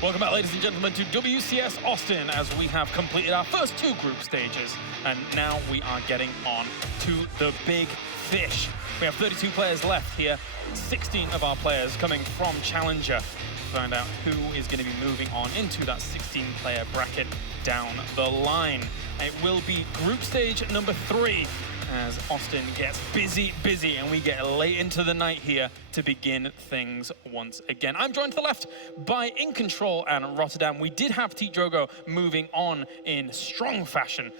Welcome back, ladies and gentlemen, to WCS Austin, as we have completed our first 2 group stages, and now we are getting on to the big fish. We have 32 players left here, 16 of our players coming from Challenger. Find out who is going to be moving on into that 16-player bracket down the line. It will be group stage number 3, as Austin gets busy, and we get late into the night here to begin things once again. I'm joined to the left by In Control and Rotterdam. We did have T Drogo moving on in strong fashion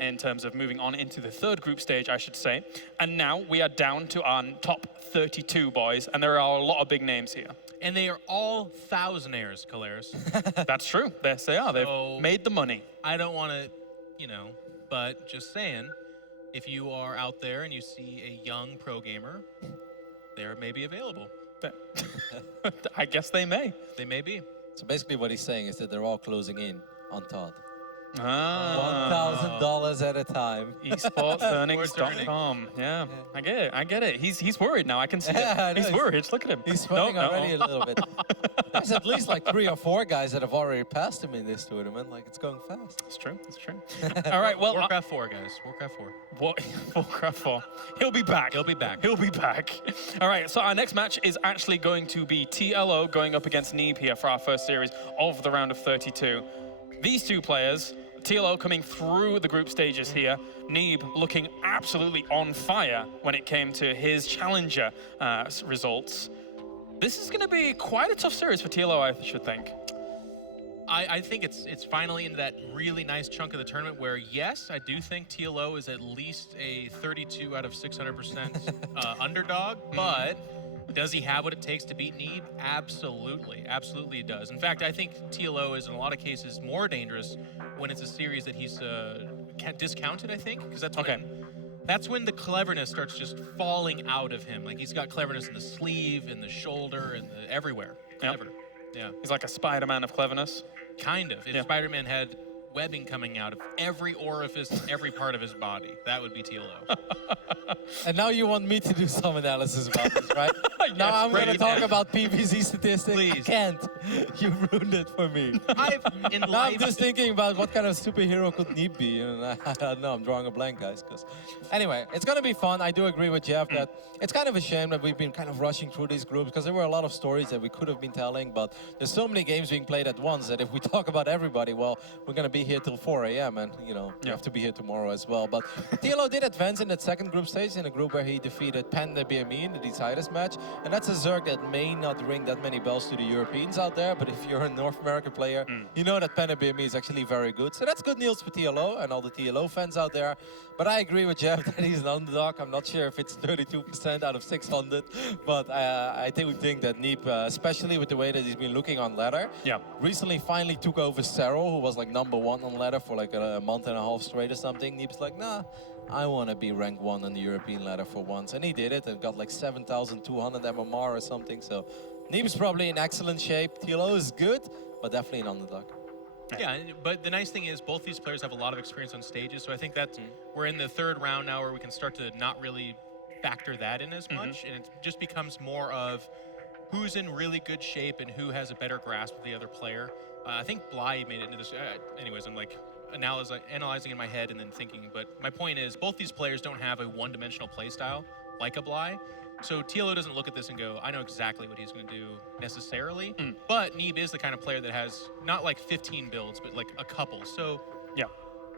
in terms of moving on into the 3rd group stage, I should say. And now we are down to our top 32 boys, and there are a lot of big names here. And they are all thousandaires, Caleres. That's true. Yes, they are. They've made the money. I don't want to, but just saying, if you are out there and you see a young pro gamer, they may be available. I guess they may. They may be. So basically what he's saying is that they're all closing in on Todd. Ah. $1,000 at a time. Esportsearnings.com. Yeah, I get it. He's worried now. I can see it. He's worried. Look at him. He's sweating already a little bit. There's at least like 3 or 4 guys that have already passed him in this tournament. Like, it's going fast. It's true. All right, well, Warcraft 4, guys. Warcraft 4. What? Warcraft 4. He'll be back. He'll be back. All right, so our next match is actually going to be TLO going up against Neeb here for our first series of the round of 32. These 2 players, TLO coming through the group stages here, Neeb looking absolutely on fire when it came to his Challenger results. This is going to be quite a tough series for TLO, I should think. I think it's finally into that really nice chunk of the tournament where, yes, I do think TLO is at least a 32 out of 600% underdog, but does he have what it takes to beat Neeb? Absolutely. Absolutely he does. In fact, I think TLO is in a lot of cases more dangerous when it's a series that he's discounted, I think, because that's when the cleverness starts just falling out of him. Like, he's got cleverness in the sleeve, in the shoulder, and everywhere. Yep. Clever. Yeah. He's like a Spider-Man of cleverness. Kind of. If Spider-Man had webbing coming out of every orifice, every part of his body, that would be TLO. And now you want me to do some analysis about this, right? Yes, now I'm going to talk can. about PvZ statistics. Please. I can't. You ruined it for me. Now I'm just thinking about what kind of superhero could Neeb be. And I don't know, I'm drawing a blank, guys. Anyway, it's going to be fun. I do agree with Jeff that it's kind of a shame that we've been kind of rushing through these groups, because there were a lot of stories that we could have been telling, but there's so many games being played at once that if we talk about everybody, well, we're going to be here till 4 a.m. and, you have to be here tomorrow as well. But TLO did advance in that 2nd group stage, in a group where he defeated Panda BME in the deciders match. And that's a Zerg that may not ring that many bells to the Europeans out there, but if you're a North American player, you know that Panda BME is actually very good. So that's good news for TLO and all the TLO fans out there. But I agree with Jeff that he's an underdog. I'm not sure if it's 32% out of 600, but I think that Neeb, especially with the way that he's been looking on ladder, recently finally took over Cero, who was like #1 on ladder for like a month and a half straight or something. Neeb's like, nah, I want to be rank 1 on the European ladder for once. And he did it and got like 7,200 MMR or something. So Neeb's probably in excellent shape. TLO is good, but definitely an underdog. Yeah, but the nice thing is both these players have a lot of experience on stages, so I think that we're in the 3rd round now where we can start to not really factor that in as much, and it just becomes more of who's in really good shape and who has a better grasp of the other player. I think Bly made it into this. Anyways, I'm like analyzing in my head and then thinking, but my point is both these players don't have a one-dimensional play style like a Bly. So TLO doesn't look at this and go, I know exactly what he's going to do necessarily. But Neeb is the kind of player that has not like 15 builds, but like a couple. So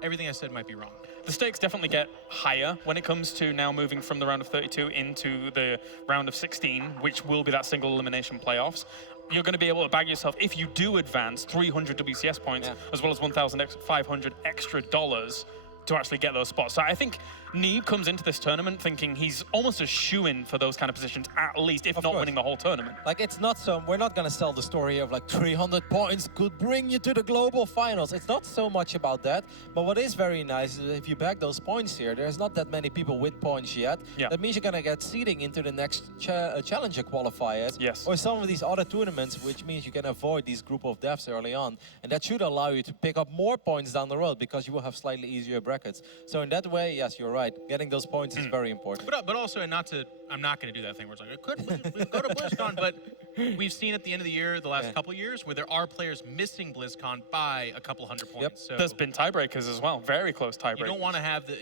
everything I said might be wrong. The stakes definitely get higher when it comes to now moving from the round of 32 into the round of 16, which will be that single elimination playoffs. You're going to be able to bag yourself, if you do advance, 300 WCS points, as well as 1,500 extra dollars to actually get those spots. So I think Neeb comes into this tournament thinking he's almost a shoo-in for those kind of positions, at least, if not winning the whole tournament. Like, it's not so, we're not gonna sell the story of like 300 points could bring you to the global finals. It's not so much about that, but what is very nice is that if you bag those points here, there's not that many people with points yet. That means you're gonna get seeding into the next Challenger qualifiers, or some of these other tournaments, which means you can avoid these group of deaths early on, and that should allow you to pick up more points down the road because you will have slightly easier brackets. So in that way, yes, you're right. Getting those points is very important. But also, and I'm not going to do that thing where it's like, we go to BlizzCon, but we've seen at the end of the year, the last couple years, where there are players missing BlizzCon by a couple hundred points. So there's been tiebreakers as well, very close tiebreakers.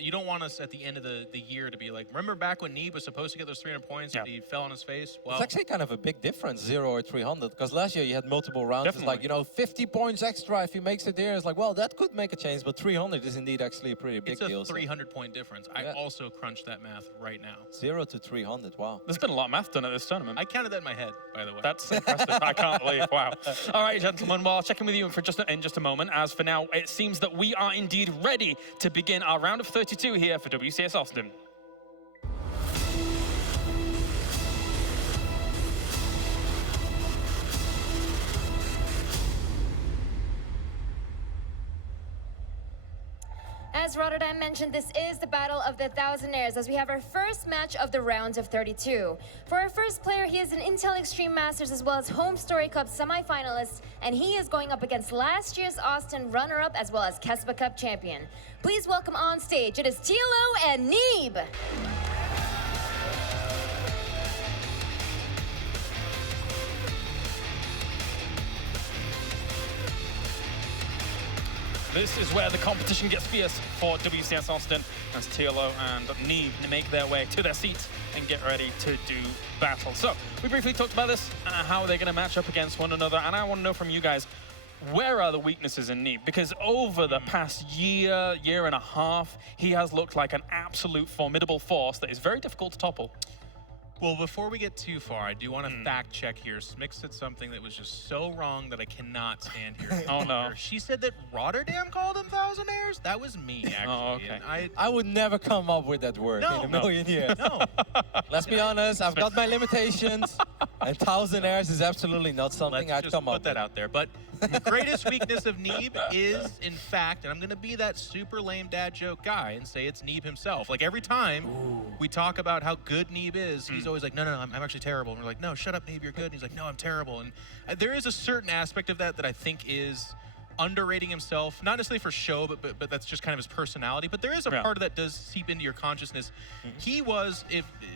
You don't want us at the end of the year to be like, remember back when Neeb was supposed to get those 300 points, but he fell on his face? Well, it's actually kind of a big difference, 0 or 300, because last year you had multiple rounds. Definitely. It's like, 50 points extra if he makes it there. It's like, well, that could make a change, but 300 is indeed actually a pretty big deal. It's a 300-point difference. I also crunched that math right now. 0 to 300, wow. There's been a lot of math done at this tournament. I counted that in my head, by the way. That's impressive. I can't believe. Wow. All right, gentlemen. Well, I'll check in with you in just a moment. As for now, it seems that we are indeed ready to begin our round of 32 here for WCS Austin. As Rotterdam mentioned, this is the Battle of the Thousandaires, as we have our first match of the round of 32. For our first player, he is an Intel Extreme Masters as well as Home Story Cup semi-finalist, and he is going up against last year's Austin runner-up as well as Kespa Cup champion. Please welcome on stage, it is TLO and Neeb. This is where the competition gets fierce for WCS Austin as TLO and Neeb make their way to their seats and get ready to do battle. So we briefly talked about this, how they're going to match up against one another, and I want to know from you guys, where are the weaknesses in Neeb? Because over the past year and a half, he has looked like an absolute formidable force that is very difficult to topple. Well, before we get too far, I do want to fact check here. Smix said something that was just so wrong that I cannot stand here. Oh, no. She said that Rotterdam called him Thousandaires? That was me, actually. Oh, okay. And I would never come up with that word in a million years. No. Let's be honest, I've got my limitations, and Thousandaires is absolutely not something I'd come up with. Let's just put that out there. But the greatest weakness of Neeb is, in fact, and I'm going to be that super lame dad joke guy and say it's Neeb himself. Like, every time we talk about how good Neeb is, he's always like, no, I'm actually terrible. And we're like, no, shut up, Neeb, you're good. And he's like, no, I'm terrible. And there is a certain aspect of that I think is underrating himself, not necessarily for show, but that's just kind of his personality. But there is a part of that does seep into your consciousness. He was,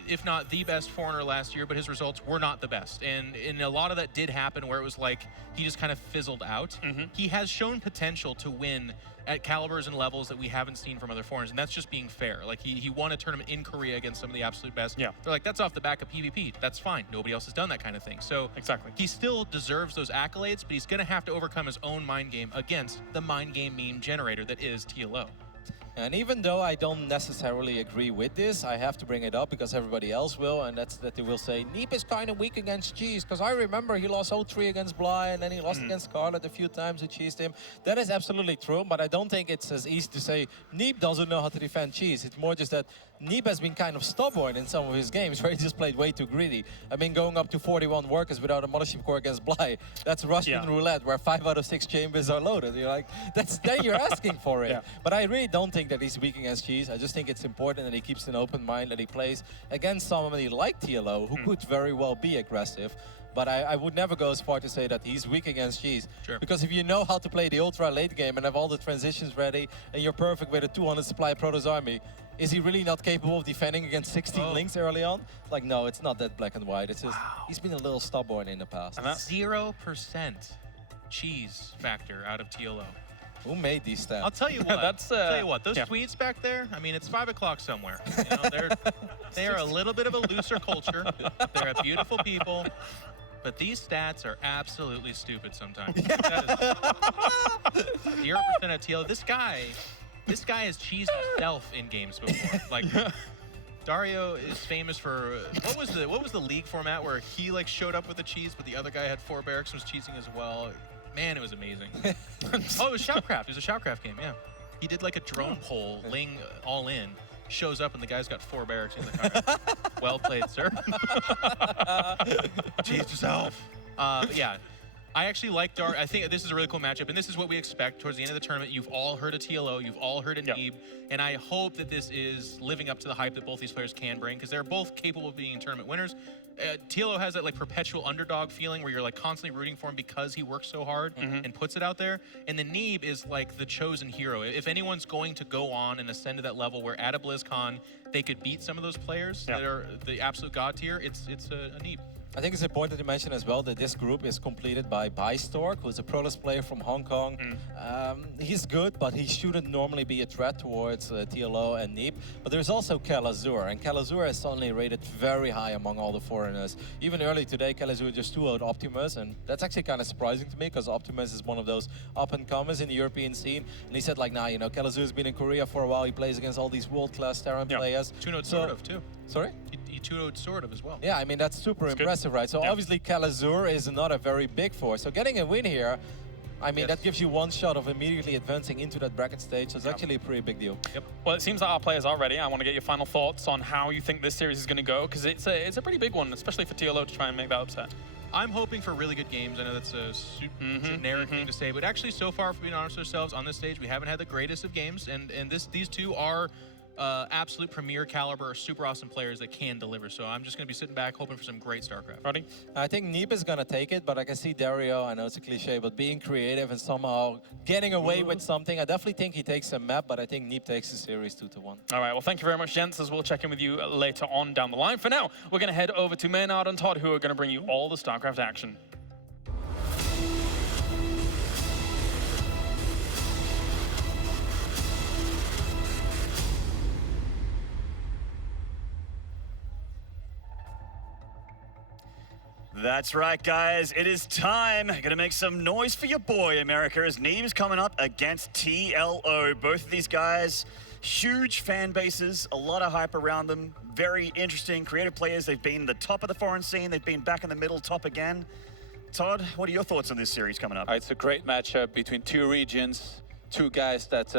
if not the best foreigner last year, but his results were not the best. And a lot of that did happen where it was like he just kind of fizzled out. He has shown potential to win at calibers and levels that we haven't seen from other foreigners, and that's just being fair. Like, he won a tournament in Korea against some of the absolute best. They're like, that's off the back of PvP. That's fine. Nobody else has done that kind of thing. So he still deserves those accolades, but he's going to have to overcome his own mind game against the mind game meme generator that is TLO. And even though I don't necessarily agree with this, I have to bring it up because everybody else will, and that's that they will say, Neeb is kind of weak against Cheese, because I remember he lost 0-3 against Bly, and then he lost against Scarlet a few times who cheesed him. That is absolutely true, but I don't think it's as easy to say Neeb doesn't know how to defend Cheese. It's more just that Neeb has been kind of stubborn in some of his games where he just played way too greedy. I mean, going up to 41 workers without a Mothership Core against Bly, that's Russian roulette where 5 out of 6 chambers are loaded. You're like, then you're asking for it. But I really don't think that he's weak against Cheese. I just think it's important that he keeps an open mind, that he plays against somebody like TLO, who could very well be aggressive. But I would never go as far to say that he's weak against Cheese. Because if you know how to play the ultra late game and have all the transitions ready, and you're perfect with a 200 supply Protoss army, is he really not capable of defending against 16 links early on? Like, no, it's not that black and white. It's just, he's been a little stubborn in the past. And that's 0% cheese factor out of TLO. Who made these stats? I'll tell you what. Those Swedes back there, I mean, it's 5 o'clock somewhere. You know, they are a little bit of a looser culture. They're a beautiful people. But these stats are absolutely stupid sometimes. 0% at TLO. This guy has cheesed himself in games before. Like, Dario is famous for what was the league format where he like showed up with the cheese, but the other guy had 4 barracks and was cheesing as well. Man, it was amazing. Oh, it was StarCraft. It was a StarCraft game, yeah. He did like a drone poll, Ling all in, shows up and the guy's got 4 barracks. He's like, all right, well played, sir. Cheese yourself. But yeah, I actually like Dar. I think this is a really cool matchup, and this is what we expect towards the end of the tournament. You've all heard of TLO, you've all heard of Neeb, and I hope that this is living up to the hype that both these players can bring, because they're both capable of being tournament winners. TLO has that like perpetual underdog feeling where you're like constantly rooting for him because he works so hard and puts it out there. And then Neeb is like the chosen hero. If anyone's going to go on and ascend to that level where at a BlizzCon they could beat some of those players that are the absolute god tier, it's a Neeb. I think it's important to mention as well that this group is completed by Stork, who's a Pro List player from Hong Kong. He's good, but he shouldn't normally be a threat towards TLO and Neeb. But there's also Kalazur, and Kalazur is suddenly rated very high among all the foreigners. Even early today, Kalazur just 2-0'd Optimus, and that's actually kind of surprising to me, because Optimus is one of those up-and-comers in the European scene. And he said, like, nah, you know, Kalazur's been in Korea for a while, he plays against all these world-class Terran players. 2-0'd sort of, too. Sorry? He 2-0'd sort of as well. Yeah, I mean, that's super impressive, right? So obviously Kalazur is not a very big force. So getting a win here, I mean, that gives you one shot of immediately advancing into that bracket stage. So it's actually a pretty big deal. Well, it seems that our players are ready. I want to get your final thoughts on how you think this series is going to go, because it's a pretty big one, especially for TLO to try and make that upset. I'm hoping for really good games. I know that's a generic thing to say, but actually so far, for being honest with ourselves, on this stage, we haven't had the greatest of games, and these two are absolute premier caliber, super awesome players that can deliver. So I'm just going to be sitting back hoping for some great StarCraft. Roddy? I think Neeb is going to take it, but I can see Dario, I know it's a cliche, but being creative and somehow getting away with something. I definitely think he takes a map, but I think Neeb takes the series 2-1. All right, well, thank you very much, gents, as we'll check in with you later on down the line. For now, we're going to head over to Maynard and Todd, who are going to bring you all the StarCraft action. That's right, guys. It is time. Gonna make some noise for your boy, America, as Neeb's coming up against TLO. Both of these guys, huge fan bases, a lot of hype around them. Very interesting, creative players. They've been the top of the foreign scene. They've been back in the middle, top again. Todd, what are your thoughts on this series coming up? It's a great matchup between two regions, two guys that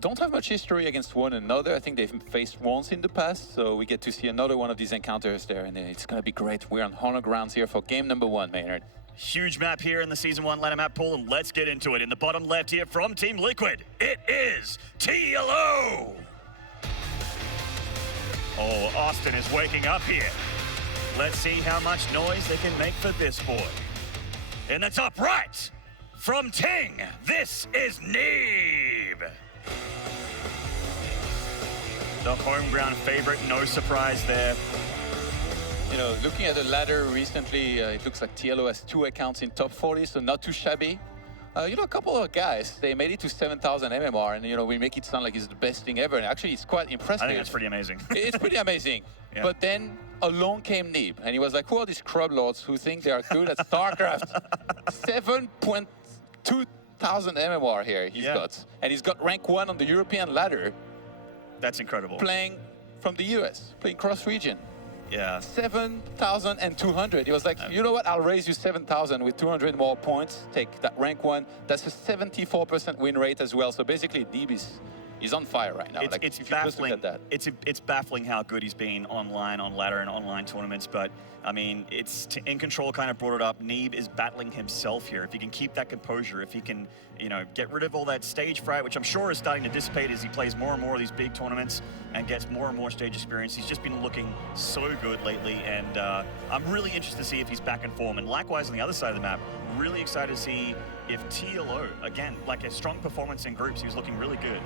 don't have much history against one another. I think they've faced once in the past, so we get to see another one of these encounters there, and it's going to be great. We're on home grounds here for game number 1, Maynard. Huge map here in the Season 1 ladder map pool, and let's get into it. In the bottom left here from Team Liquid, it is TLO! Oh, Austin is waking up here. Let's see how much noise they can make for this boy. In the top right, from Ting, this is Neeb. The home ground favorite, no surprise there. You know, looking at the ladder recently, it looks like TLO has 2 accounts in top 40, so not too shabby. You know, a couple of guys, they made it to 7,000 MMR, and, you know, we make it sound like it's the best thing ever. And actually, it's quite impressive. I think that's pretty amazing. It's pretty amazing. Yeah. But then along came Neeb, and he was like, who are these crab lords who think they are good at StarCraft? 7.2 thousand MMR here he's got. And he's got rank 1 on the European ladder. That's incredible. Playing from the US, playing cross-region. Yeah. 7,200. He was like, you know what? I'll raise you 7,000 with 200 more points. Take that rank 1. That's a 74% win rate as well. So basically, Neeb is on fire right now. It's baffling. It's baffling how good he's been online, on ladder, and online tournaments. But I mean, In Control kind of brought it up. Neeb is battling himself here. If he can keep that composure, if he can, you know, get rid of all that stage fright, which I'm sure is starting to dissipate as he plays more and more of these big tournaments and gets more and more stage experience. He's just been looking so good lately, and I'm really interested to see if he's back in form. And likewise, on the other side of the map, really excited to see if TLO, again, like a strong performance in groups, he was looking really good.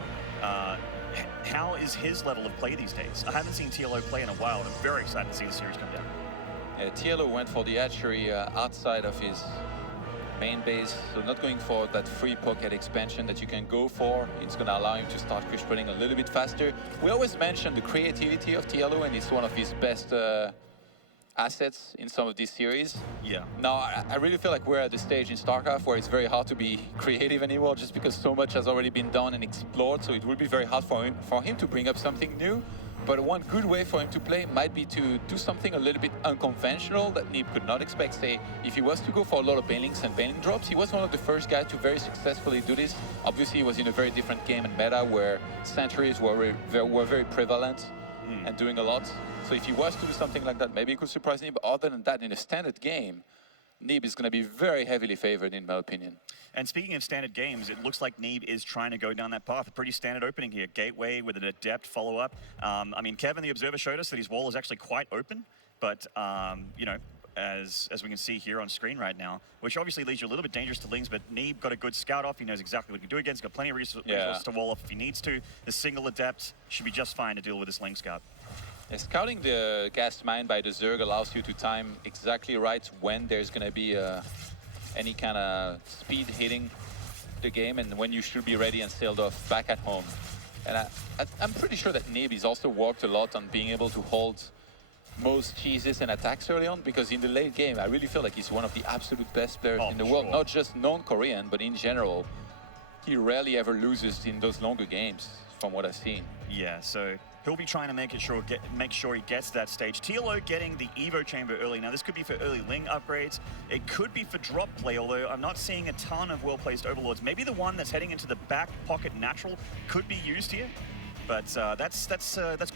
How is his level of play these days? I haven't seen TLO play in a while, and I'm very excited to see the series come down. Yeah, TLO went for the hatchery outside of his main base, so not going for that free pocket expansion that you can go for. It's going to allow him to start fish putting a little bit faster. We always mention the creativity of TLO, and it's one of his best assets in some of these series. Yeah. Now, I really feel like we're at the stage in StarCraft where it's very hard to be creative anymore, just because so much has already been done and explored, so it will be very hard for him to bring up something new. But one good way for him to play might be to do something a little bit unconventional that Neeb could not expect. Say, if he was to go for a lot of banelings and baneling drops, he was one of the first guys to very successfully do this. Obviously, he was in a very different game and meta where sentries were very prevalent and doing a lot. So if he was to do something like that, maybe he could surprise Neeb. But other than that, in a standard game, Neeb is going to be very heavily favored, in my opinion. And speaking of standard games, it looks like Neeb is trying to go down that path. A pretty standard opening here. Gateway with an adept follow-up. I mean, Kevin, the Observer, showed us that his wall is actually quite open. But, you know, as we can see here on screen right now, which obviously leaves you a little bit dangerous to Lings, but Neeb got a good scout off. He knows exactly what he can do against. He's got plenty of resources to wall off if he needs to. The single Adept should be just fine to deal with this Ling scout. Yeah, scouting the gas mine by the Zerg allows you to time exactly right when there's going to be any kind of speed hitting the game and when you should be ready and sailed off back at home. And I'm pretty sure that Neeb has also worked a lot on being able to hold most cheeses and attacks early on, because in the late game, I really feel like he's one of the absolute best players in the world, not just non-Korean, but in general. He rarely ever loses in those longer games, from what I've seen. Yeah, so he'll be trying to make sure he gets that stage. TLO getting the Evo chamber early. Now, this could be for early Ling upgrades. It could be for drop play, although I'm not seeing a ton of well-placed Overlords. Maybe the one that's heading into the back pocket natural could be used here. But that's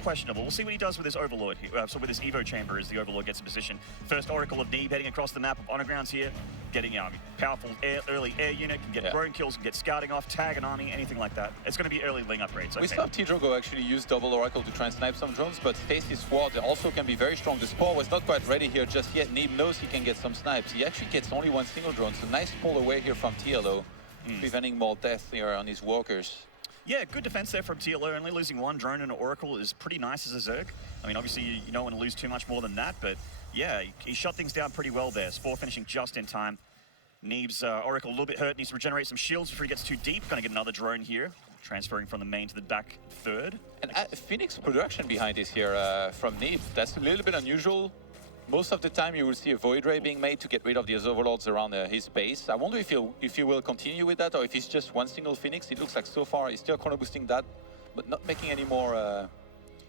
questionable. We'll see what he does with his Overlord here. So with his Evo chamber as the Overlord gets in position. First Oracle of Neeb heading across the map of Undergrounds here. Getting powerful early air unit, can get drone kills, can get scouting off, tag an army, anything like that. It's going to be early Ling upgrades. We saw T-Drogo actually use double Oracle to try and snipe some drones, but Stacy's Sword also can be very strong. The Spore was not quite ready here just yet. Neeb knows he can get some snipes. He actually gets only one single drone, so nice pull away here from TLO, preventing more death here on his walkers. Yeah, good defense there from TLO. Only losing one drone and an Oracle is pretty nice as a Zerg. I mean, obviously, you don't want to lose too much more than that, but yeah, he shut things down pretty well there. Spore finishing just in time. Neeb's Oracle a little bit hurt, needs to regenerate some shields before he gets too deep. Gonna get another drone here, transferring from the main to the back third. And Phoenix production behind this here from Neeb, that's a little bit unusual. Most of the time you will see a Void Ray being made to get rid of the Overlords around his base. I wonder if he will continue with that, or if it's just one single Phoenix. It looks like so far he's still chrono boosting that, but not making any more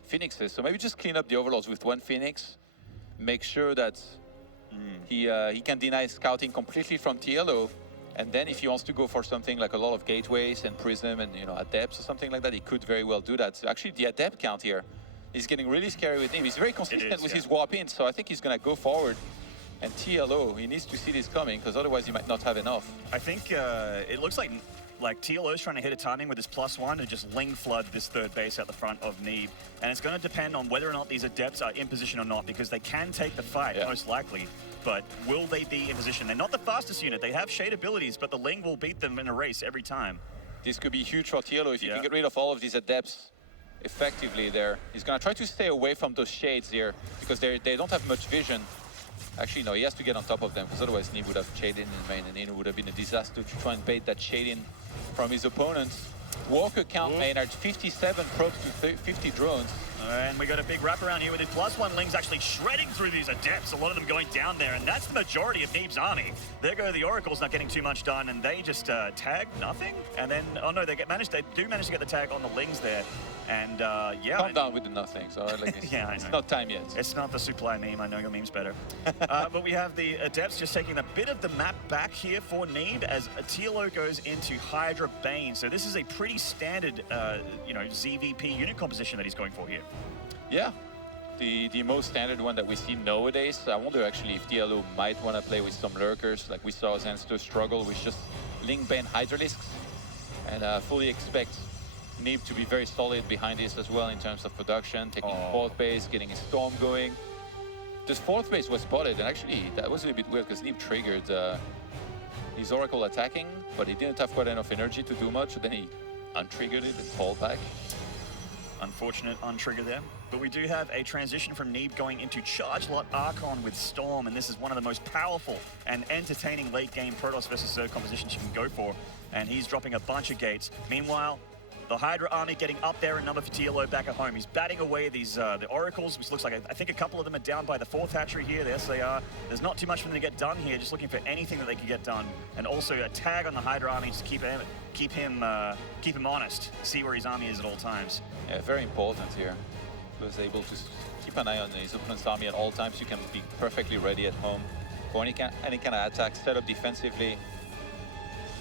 Phoenixes. So maybe just clean up the Overlords with one Phoenix, make sure that he can deny scouting completely from TLO, and then if he wants to go for something like a lot of gateways and Prism and Adepts or something like that, he could very well do that. So actually the Adept count here is getting really scary with him. He's very consistent with his warp in, so I think he's going to go forward. And TLO, he needs to see this coming, because otherwise he might not have enough. I think it looks like TLO is trying to hit a timing with his +1 and just Ling flood this third base at the front of Neeb. And it's going to depend on whether or not these Adepts are in position or not, because they can take the fight, most likely. But will they be in position? They're not the fastest unit. They have shade abilities, but the Ling will beat them in a race every time. This could be huge for TLO if you can get rid of all of these Adepts effectively there. He's going to try to stay away from those shades here, because they don't have much vision. Actually, no, he has to get on top of them, because otherwise Neeb would have shade in main, and it would have been a disaster to try and bait that shade in from his opponents. Walker count main at 57 probes to 50 drones. And we got a big wraparound here with his +1 Lings actually shredding through these Adepts, a lot of them going down there, and that's the majority of Neeb's army. There go the Oracles, not getting too much done, and they just tag nothing. And then, oh no, they do manage to get the tag on the Lings there. And calm down with the nothings, all right? Like it's not time yet. It's not the supply meme, I know your meme's better. But we have the Adepts just taking a bit of the map back here for Neeb as TLO goes into Hydra Bane. So this is a pretty standard, ZVP unit composition that he's going for here. Yeah, the most standard one that we see nowadays. I wonder actually if TLO might want to play with some lurkers, like we saw Zensto struggle with just Ling Bane Hydralisks, and fully expect Neeb to be very solid behind this as well in terms of production, taking fourth base, getting his storm going. This fourth base was spotted, and actually that was a little bit weird because Neeb triggered his Oracle attacking, but he didn't have quite enough energy to do much, so then he untriggered it and fall back. Unfortunate untrigger there. But we do have a transition from Neeb going into Charge Lot Archon with Storm, and this is one of the most powerful and entertaining late game Protoss versus Zerg compositions you can go for, and he's dropping a bunch of gates. Meanwhile, the Hydra army getting up there in number for TLO back at home. He's batting away these the Oracles, which looks like I think a couple of them are down by the fourth hatchery here. Yes, they are. There's not too much for them to get done here, just looking for anything that they can get done. And also a tag on the Hydra army to keep him honest, see where his army is at all times. Yeah, very important here. He was able to keep an eye on his opponent's army at all times. You can be perfectly ready at home for any kind of attack, set up defensively.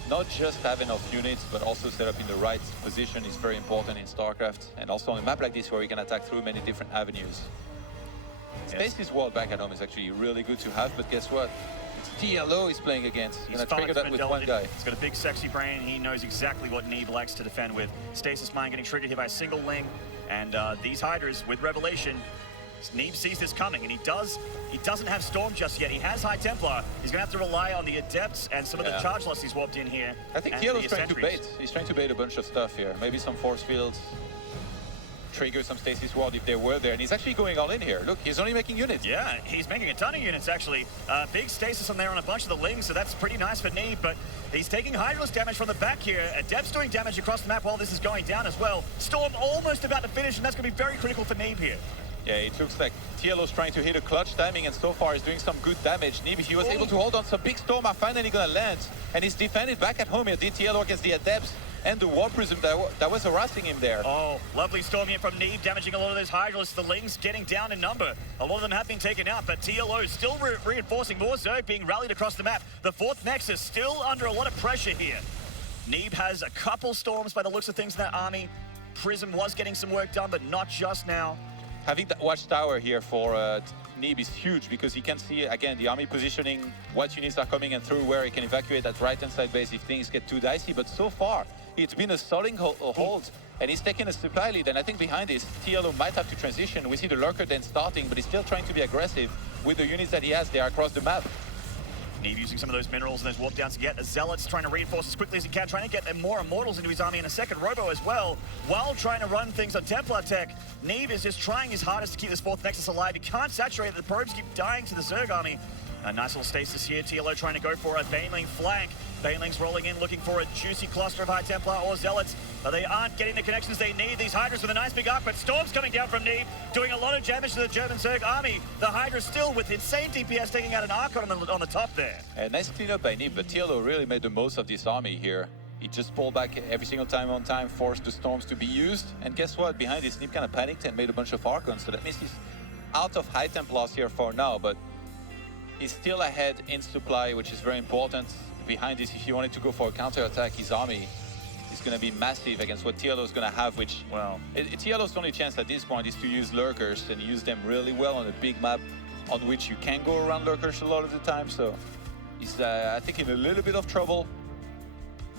Not just have enough units, but also set up in the right position is very important in StarCraft. And also on a map like this where you can attack through many different avenues. Stacy's wall back at home is actually really good to have, but guess what? It's TLO he's playing against. He's gonna trigger that with one guy. He's got a big sexy brain. He knows exactly what Neeb likes to defend with. Stasis Mine getting triggered here by a single Ling. And these Hydras with Revelation Neeb sees this coming, and he doesn't have Storm just yet. He has High Templar. He's going to have to rely on the Adepts and some of the charge loss he's warped in here. I think TLO's trying to bait. He's trying to bait a bunch of stuff here. Maybe some force fields, trigger some Stasis Ward if they were there. And he's actually going all in here. Look, he's only making units. Yeah, he's making a ton of units, actually. Big Stasis on there on a bunch of the Lings, so that's pretty nice for Neeb, but he's taking Hydralisk damage from the back here. Adept's doing damage across the map while this is going down as well. Storm almost about to finish, and that's going to be very critical for Neeb here. Yeah, it looks like TLO's trying to hit a clutch timing, and so far he's doing some good damage. Neeb, he was able to hold on. Some big Storm are finally going to land, and he's defended back at home here. The TLO against the Adepts and the War Prism that was harassing him there. Oh, lovely Storm here from Neeb, damaging a lot of those Hydralisks. The Lings getting down in number. A lot of them have been taken out, but TLO still reinforcing. More Zerg being rallied across the map. The fourth Nexus still under a lot of pressure here. Neeb has a couple Storms by the looks of things in that army. Prism was getting some work done, but not just now. Having that watchtower here for Neeb is huge because he can see, again, the army positioning, what units are coming and through, where he can evacuate that right-hand side base if things get too dicey. But so far, it's been a solid hold, and he's taking a supply lead. And I think behind this, TLO might have to transition. We see the Lurker then starting, but he's still trying to be aggressive with the units that he has there across the map. Neeb using some of those minerals and those warp downs to get the Zealots, trying to reinforce as quickly as he can, trying to get more Immortals into his army and a second Robo as well, while trying to run things on Templar tech. Neeb is just trying his hardest to keep this fourth Nexus alive. He can't saturate it. The probes keep dying to the Zerg army. A nice little stasis here. TLO trying to go for a Baneling flank. Baneling's rolling in, looking for a juicy cluster of High Templar or Zealots, but they aren't getting the connections they need. These Hydras with a nice big arc, but Storm's coming down from Neeb, doing a lot of damage to the German Zerg army. The Hydra still with insane DPS, taking out an Archon on the top there. Nice cleanup by Neeb, but TLO really made the most of this army here. He just pulled back every single time on time, forced the Storms to be used, and guess what? Behind this, Neeb kind of panicked and made a bunch of Archons, so that means he's out of High Templars here for now, but he's still ahead in supply, which is very important. Behind this, if he wanted to go for a counter-attack, his army is going to be massive against what TLO is going to have, which, well, TLO's only chance at this point is to use Lurkers and use them really well on a big map on which you can go around Lurkers a lot of the time, so he's, I think, in a little bit of trouble.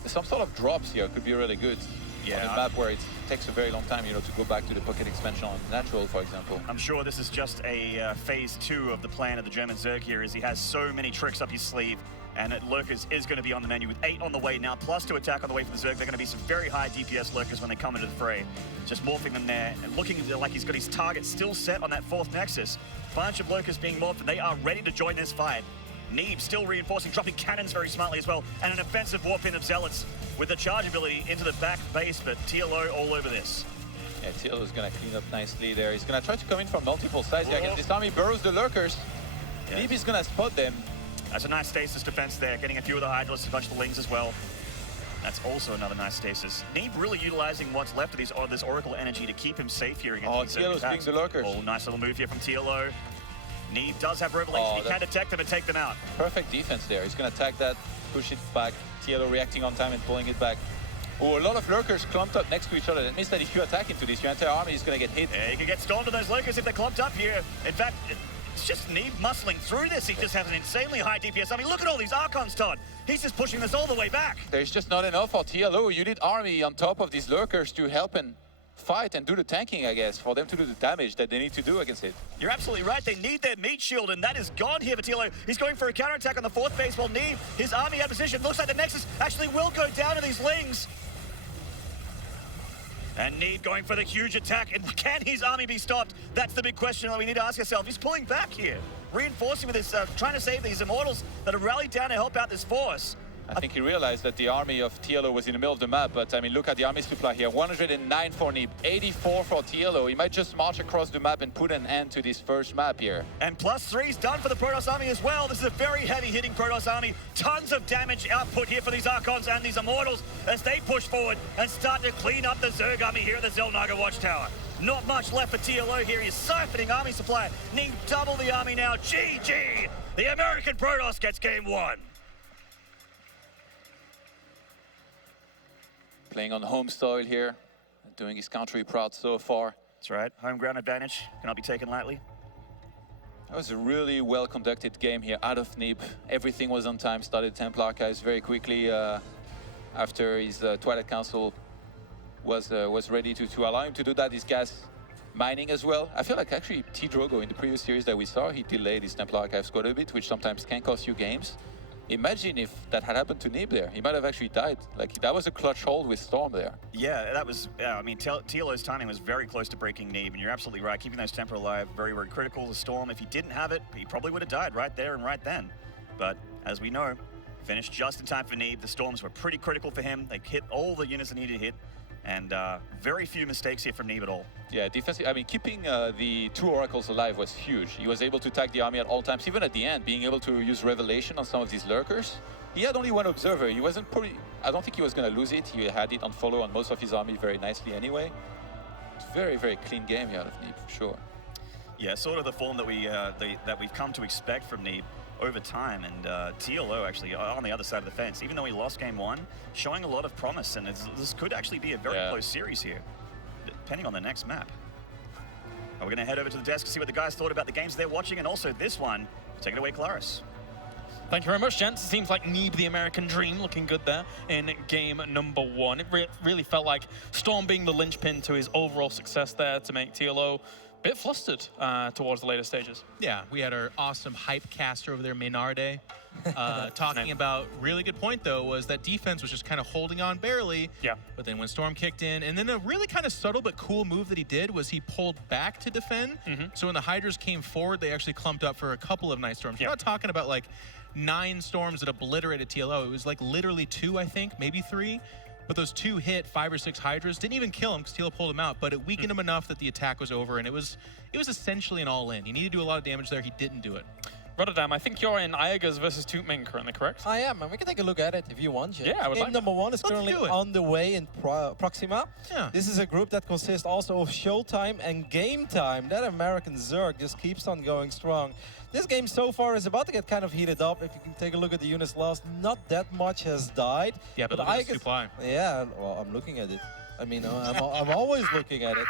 Some sort of drops here could be really good. Yeah, on a map where it takes a very long time, you know, to go back to the pocket expansion on Natural, for example. I'm sure this is just a phase 2 of the plan of the German Zerg here, as he has so many tricks up his sleeve. And Lurkers is going to be on the menu with 8 on the way now, plus 2 attack on the way for the Zerg. They're going to be some very high DPS Lurkers when they come into the fray. Just morphing them there and looking like he's got his target still set on that 4th Nexus. Bunch of Lurkers being morphed, and they are ready to join this fight. Neeb still reinforcing, dropping cannons very smartly as well, and an offensive warp in of Zealots with the charge ability into the back base, but TLO all over this. Yeah, TLO is going to clean up nicely there. He's going to try to come in from multiple sides here against this army. Burrows the Lurkers. Yes. Neeb is going to spot them. That's a nice stasis defense there, getting a few of the Hydralisks, a bunch of the Lings as well. That's also another nice stasis. Neeb really utilizing what's left of this Oracle energy to keep him safe here against these TLO's being the Lurkers. Oh, nice little move here from TLO. Neeb does have Revelation. He can detect them and take them out. Perfect defense there. He's going to attack that, push it back. TLO reacting on time and pulling it back. Oh, a lot of Lurkers clumped up next to each other. That means that if you attack into this, your entire army is going to get hit. Yeah, you can get stormed to those Lurkers if they're clumped up here. In fact, it's just Neeb muscling through this. He just has an insanely high DPS. I mean, look at all these Archons, Todd. He's just pushing this all the way back. There's just not enough for TLO. You need army on top of these Lurkers to help and fight and do the tanking, I guess, for them to do the damage that they need to do against it. You're absolutely right. They need their meat shield, and that is gone here for TLO. He's going for a counterattack on the 4th base while Neeb, his army out of position. Looks like the Nexus actually will go down to these Lings. And Neeb going for the huge attack. And can his army be stopped? That's the big question that we need to ask ourselves. He's pulling back here, reinforcing with his, trying to save these Immortals that have rallied down to help out this force. I think he realized that the army of TLO was in the middle of the map, but I mean, look at the army supply here. 109 for Neeb, 84 for TLO. He might just march across the map and put an end to this first map here. And +3's done for the Protoss army as well. This is a very heavy-hitting Protoss army. Tons of damage output here for these Archons and these Immortals as they push forward and start to clean up the Zerg army here at the Xel'Naga Watchtower. Not much left for TLO here. He's siphoning army supply. Neeb double the army now. GG! The American Protoss gets game 1. Playing on home soil here, doing his country proud so far. That's right, home ground advantage cannot be taken lightly. That was a really well-conducted game here out of Neeb. Everything was on time, started Temp Archives very quickly after his Twilight Council was ready to allow him to do that. His gas mining as well. I feel like actually T-Drogo in the previous series that we saw, he delayed his Templar Archives quite a bit, which sometimes can cost you games. Imagine if that had happened to Neeb there. He might have actually died. Like, that was a clutch hold with Storm there. Yeah, that was, I mean, TLO's timing was very close to breaking Neeb, and you're absolutely right. Keeping those Templar alive, very, very critical to Storm. If he didn't have it, he probably would have died right there and right then. But as we know, finished just in time for Neeb. The Storms were pretty critical for him. They hit all the units that needed to hit, and very few mistakes here from Neeb at all. Yeah, defensive. I mean, keeping the 2 Oracles alive was huge. He was able to tag the army at all times, even at the end, being able to use Revelation on some of these lurkers. He had only 1 observer. He wasn't pretty. I don't think he was going to lose it. He had it on follow on most of his army very nicely anyway. It's very, very clean game here out of Neeb, for sure. Yeah, sort of the form that we've come to expect from Neeb over time, and TLO actually on the other side of the fence, even though he lost game 1, showing a lot of promise, and this could actually be a very close series here, depending on the next map. We're going to head over to the desk to see what the guys thought about the games they're watching, and also this one. Take it away, Claris. Thank you very much, gents. It seems like Neeb, the American dream, looking good there in game number 1. It really felt like Storm being the linchpin to his overall success there to make TLO a bit flustered towards the later stages. Yeah, we had our awesome hype caster over there, Maynarde, talking about, really good point though, was that defense was just kind of holding on barely. Yeah. But then when Storm kicked in, and then a really kind of subtle but cool move that he did was he pulled back to defend. So when the Hydras came forward, they actually clumped up for a couple of nice storms. We're not talking about like 9 storms that obliterated TLO. It was like literally 2, I think, maybe 3. But those 2 hit 5 or 6 Hydras. Didn't even kill him because TLO pulled him out, but it weakened him enough that the attack was over, and it was essentially an all-in. He needed to do a lot of damage there. He didn't do it. Rotterdam, I think you're in Aegis versus Tootming currently, correct? I am, and we can take a look at it if you want, Jay. Yeah, I would Game like number 1 is currently do it. on the way in Proxima. Yeah. This is a group that consists also of Showtime and Game Time. That American Zerg just keeps on going strong. This game so far is about to get kind of heated up. If you can take a look at the units lost, not that much has died. Yeah, but look at the supply. Yeah, well, I'm looking at it. I mean, I'm always looking at it.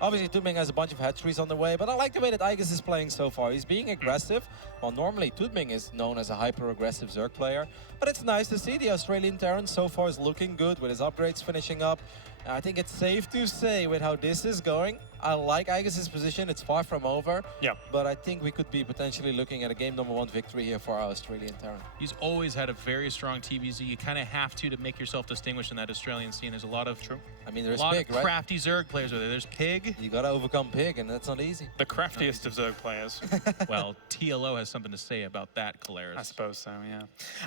Obviously, Tootming has a bunch of hatcheries on the way, but I like the way that Aegis is playing so far. He's being aggressive. Well, normally Tootming is known as a hyper-aggressive Zerg player, but it's nice to see the Australian Terran so far is looking good with his upgrades finishing up. I think it's safe to say with how this is going, I like Aegis' position. It's far from over. Yeah. But I think we could be potentially looking at a game number 1 victory here for our Australian Terran. He's always had a very strong TvZ. You kind of have to make yourself distinguished in that Australian scene. There's a lot of I mean, there's a lot Pig, of right? crafty Zerg players with it. There's Pig. You gotta overcome Pig, and that's not easy. The craftiest of Zerg players. Well, TLO has something to say about that, Caleres. I suppose so,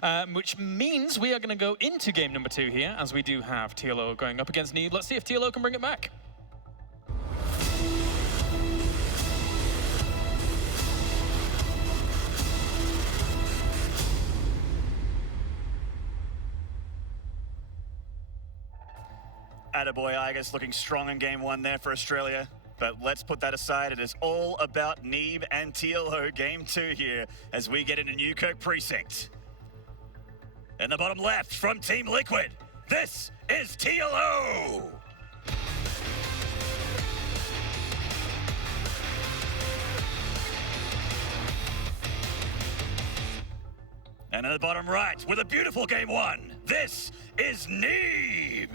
yeah. Which means we are going to go into game number 2 here, as we do have TLO going up against Neeb. Let's see if TLO can bring it back. Attaboy, Aegis looking strong in game 1 there for Australia. But let's put that aside. It is all about Neeb and TLO game 2 here as we get into Newkirk Precinct. In the bottom left from Team Liquid, this is TLO! And in the bottom right, with a beautiful game 1, this is Neeb!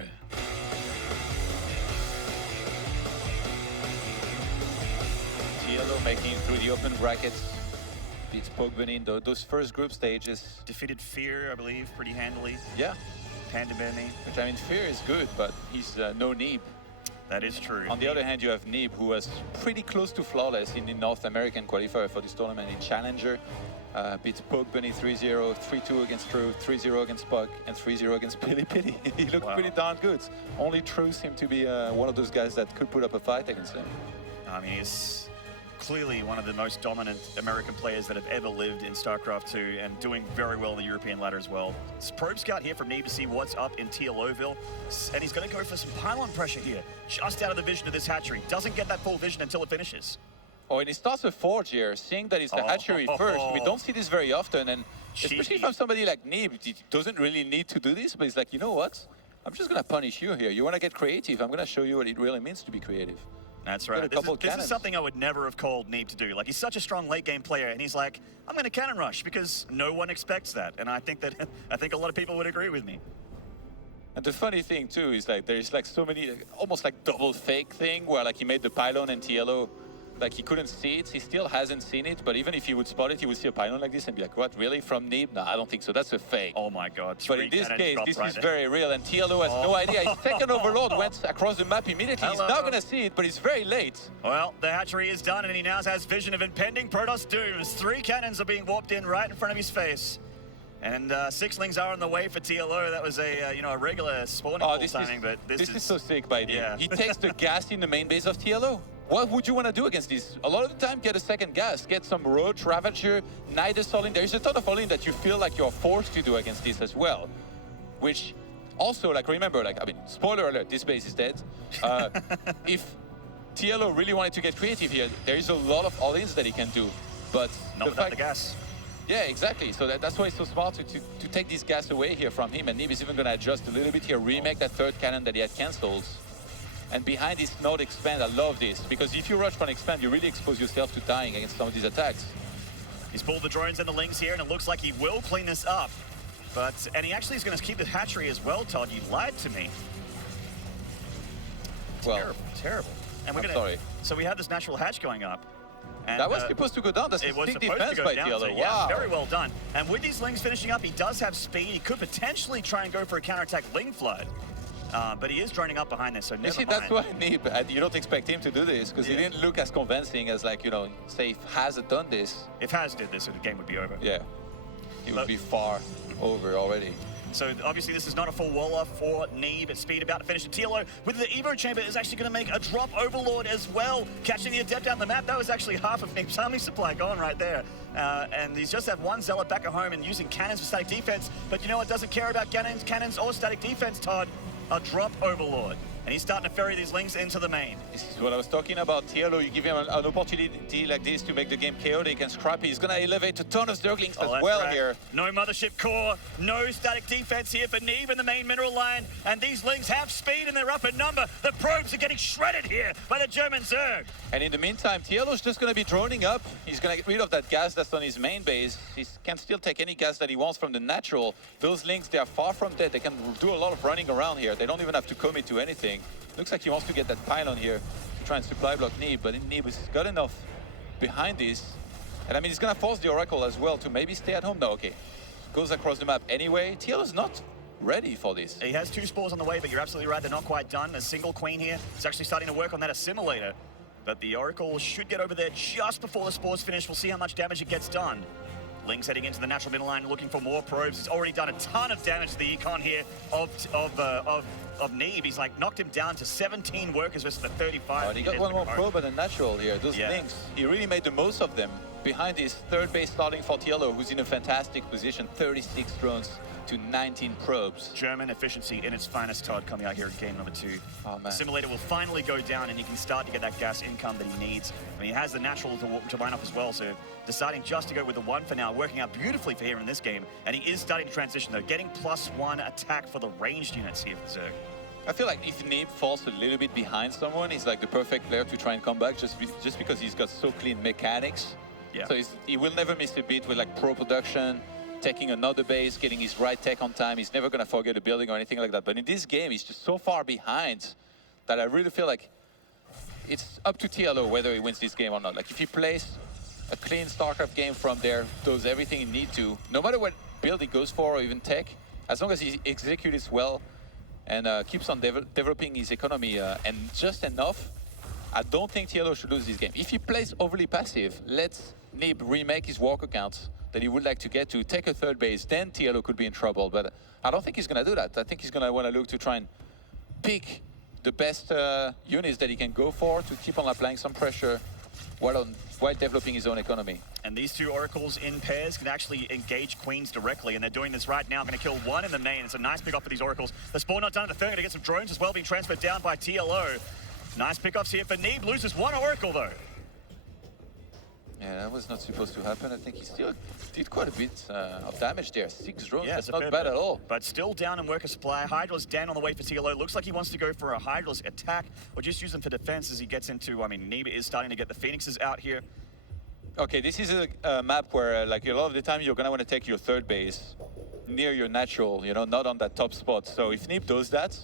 TLO making it through the open brackets. Beats Pogbin in those first group stages. Defeated Fear, I believe, pretty handily. Yeah, Panda Benny. which I mean, Fear is good, but he's no Neeb. That is true. On the other hand, you have Neeb, who was pretty close to flawless in the North American qualifier for this tournament in Challenger. Beats Pogbin 3-0, 3-2 against True, 3-0 against Puck, and 3-0 against Pili Pili. He looked pretty darn good. Only True seemed to be one of those guys that could put up a fight against him. I mean, he's clearly one of the most dominant American players that have ever lived in StarCraft 2 and doing very well in the European ladder as well. It's Probe Scout here from Neeb to see what's up in TLOville, and he's going to go for some pylon pressure here, just out of the vision of this hatchery. Doesn't get that full vision until it finishes. Oh, and he starts a Forge here, seeing that it's the hatchery first. We don't see this very often, and especially from somebody like Neeb, he doesn't really need to do this, but he's like, you know what? I'm just going to punish you here. You want to get creative? I'm going to show you what it really means to be creative. That's right. This is something I would never have called Neeb to do. Like, he's such a strong late game player, and he's like, I'm going to cannon rush because no one expects that. And I think a lot of people would agree with me. And the funny thing too is like there's like so many, almost like double fake thing where like he made the pylon and TLO, like he couldn't see it. He still hasn't seen it, but even if he would spot it, he would see a pylon like this and be like, what, really? From Neeb? No, I don't think so. That's a fake. Oh my God. But in this case, this is very real, and TLO has no idea. His second overlord went across the map immediately. He's not going to see it, but it's very late. Well, the hatchery is done, and he now has vision of impending Protoss doom as 3 cannons are being warped in right in front of his face. And 6lings are on the way for TLO. That was a a regular spawning pool timing, but this is so sick by Neeb. Yeah. He takes the gas in the main base of TLO. What would you want to do against this? A lot of the time, get a second gas, get some Roach, Ravager, Nidus all-in. There's a ton of all-in that you feel like you're forced to do against this as well. Which also, like, remember, like, I mean, spoiler alert, this base is dead. If TLO really wanted to get creative here, there is a lot of all-ins that he can do. But not without the gas. Yeah, exactly. So that's why it's so smart to take this gas away here from him. And Neeb is even going to adjust a little bit here, remake that third cannon that he had cancelled. And behind this node expand, I love this, because if you rush for an expand, you really expose yourself to dying against some of these attacks. He's pulled the drones and the lings here, and it looks like he will clean this up. And he actually is going to keep the hatchery as well, Todd. You lied to me. Well, terrible. And I'm sorry. So we had this natural hatch going up. And, that was supposed to go down. That's a big defense by TLO. So, wow. Yeah, very well done. And with these lings finishing up, he does have speed. He could potentially try and go for a counterattack ling flood. But he is droning up behind this, so never mind. That's why Neeb, you don't expect him to do this, because he didn't look as convincing as, like, say if Haz had done this. If Haz did this, the game would be over. Yeah, he would be far over already. So obviously this is not a full wall-off for Neeb at speed, about to finish. TLO with the Evo chamber is actually going to make a drop overlord as well, catching the Adept down the map. That was actually half of Neeb's army supply gone right there. And he's just had one Zealot back at home and using cannons for static defense. But you know what doesn't care about cannons or static defense, Todd? A drop overlord. And he's starting to ferry these lings into the main. This is what I was talking about. TLO, you give him an opportunity like this to make the game chaotic and scrappy. He's going to elevate a ton of Zerglings as well here. No Mothership core, no static defense here for Neeb in the main mineral line. And these lings have speed and they're up in number. The probes are getting shredded here by the German Zerg. And in the meantime, TLO's just going to be droning up. He's going to get rid of that gas that's on his main base. He can still take any gas that he wants from the natural. Those lings, they are far from dead. They can do a lot of running around here. They don't even have to commit to anything. Looks like he wants to get that pylon here to try and supply block Neeb, but Neeb has got enough behind this. And I mean, he's going to force the Oracle as well to maybe stay at home. No, okay. Goes across the map anyway. TLO's not ready for this. He has 2 spores on the way, but you're absolutely right. They're not quite done. A single queen here is actually starting to work on that assimilator. But the Oracle should get over there just before the spores finish. We'll see how much damage it gets done. Ling's heading into the natural middle line, looking for more probes. He's already done a ton of damage to the econ here of Neeb. He's like knocked him down to 17 workers versus the 35. Oh, he got one more probe and a natural here. Those Lings, he really made the most of them. Behind his third base starting for TLO, who's in a fantastic position. 36 drones to 19 probes. German efficiency in its finest, Todd, coming out here in game number 2. Oh, man. Simulator will finally go down and he can start to get that gas income that he needs. I mean, he has the natural to line up as well, so deciding just to go with the 1 for now, working out beautifully for him in this game. And he is starting to transition, though, getting +1 attack for the ranged units here for Zerg. I feel like if Neeb falls a little bit behind someone, he's like the perfect player to try and come back just because he's got so clean mechanics. Yeah. So he will never miss a beat with like pro production, taking another base, getting his right tech on time. He's never going to forget a building or anything like that. But in this game, he's just so far behind that I really feel like it's up to TLO whether he wins this game or not. Like if he plays a clean StarCraft game from there, does everything he needs to, no matter what build he goes for or even tech, as long as he executes well and keeps on developing his economy and just enough, I don't think TLO should lose this game. If he plays overly passive, let's Neeb remake his walk accounts that he would like to get to, take a third base, then TLO could be in trouble. But I don't think he's going to do that. I think he's going to want to look to try and pick the best units that he can go for to keep on applying some pressure while developing his own economy. And these 2 Oracles in pairs can actually engage Queens directly, and they're doing this right now. Going to kill 1 in the main. It's a nice pick-off for these Oracles. The spawn not done at the third. Going to get some drones as well, being transferred down by TLO. Nice pickups here for Neeb. Loses 1 Oracle, though. Yeah, that was not supposed to happen. I think he still did quite a bit of damage there. 6 drones, Yeah, that's not bad at all. But still down in worker supply. Hydra's down on the way for TLO. Looks like he wants to go for a Hydra's attack or just use them for defense as he gets into, I mean, Neeb is starting to get the Phoenixes out here. Okay, this is a map where like a lot of the time you're going to want to take your third base near your natural, you know, not on that top spot. So if Neeb does that,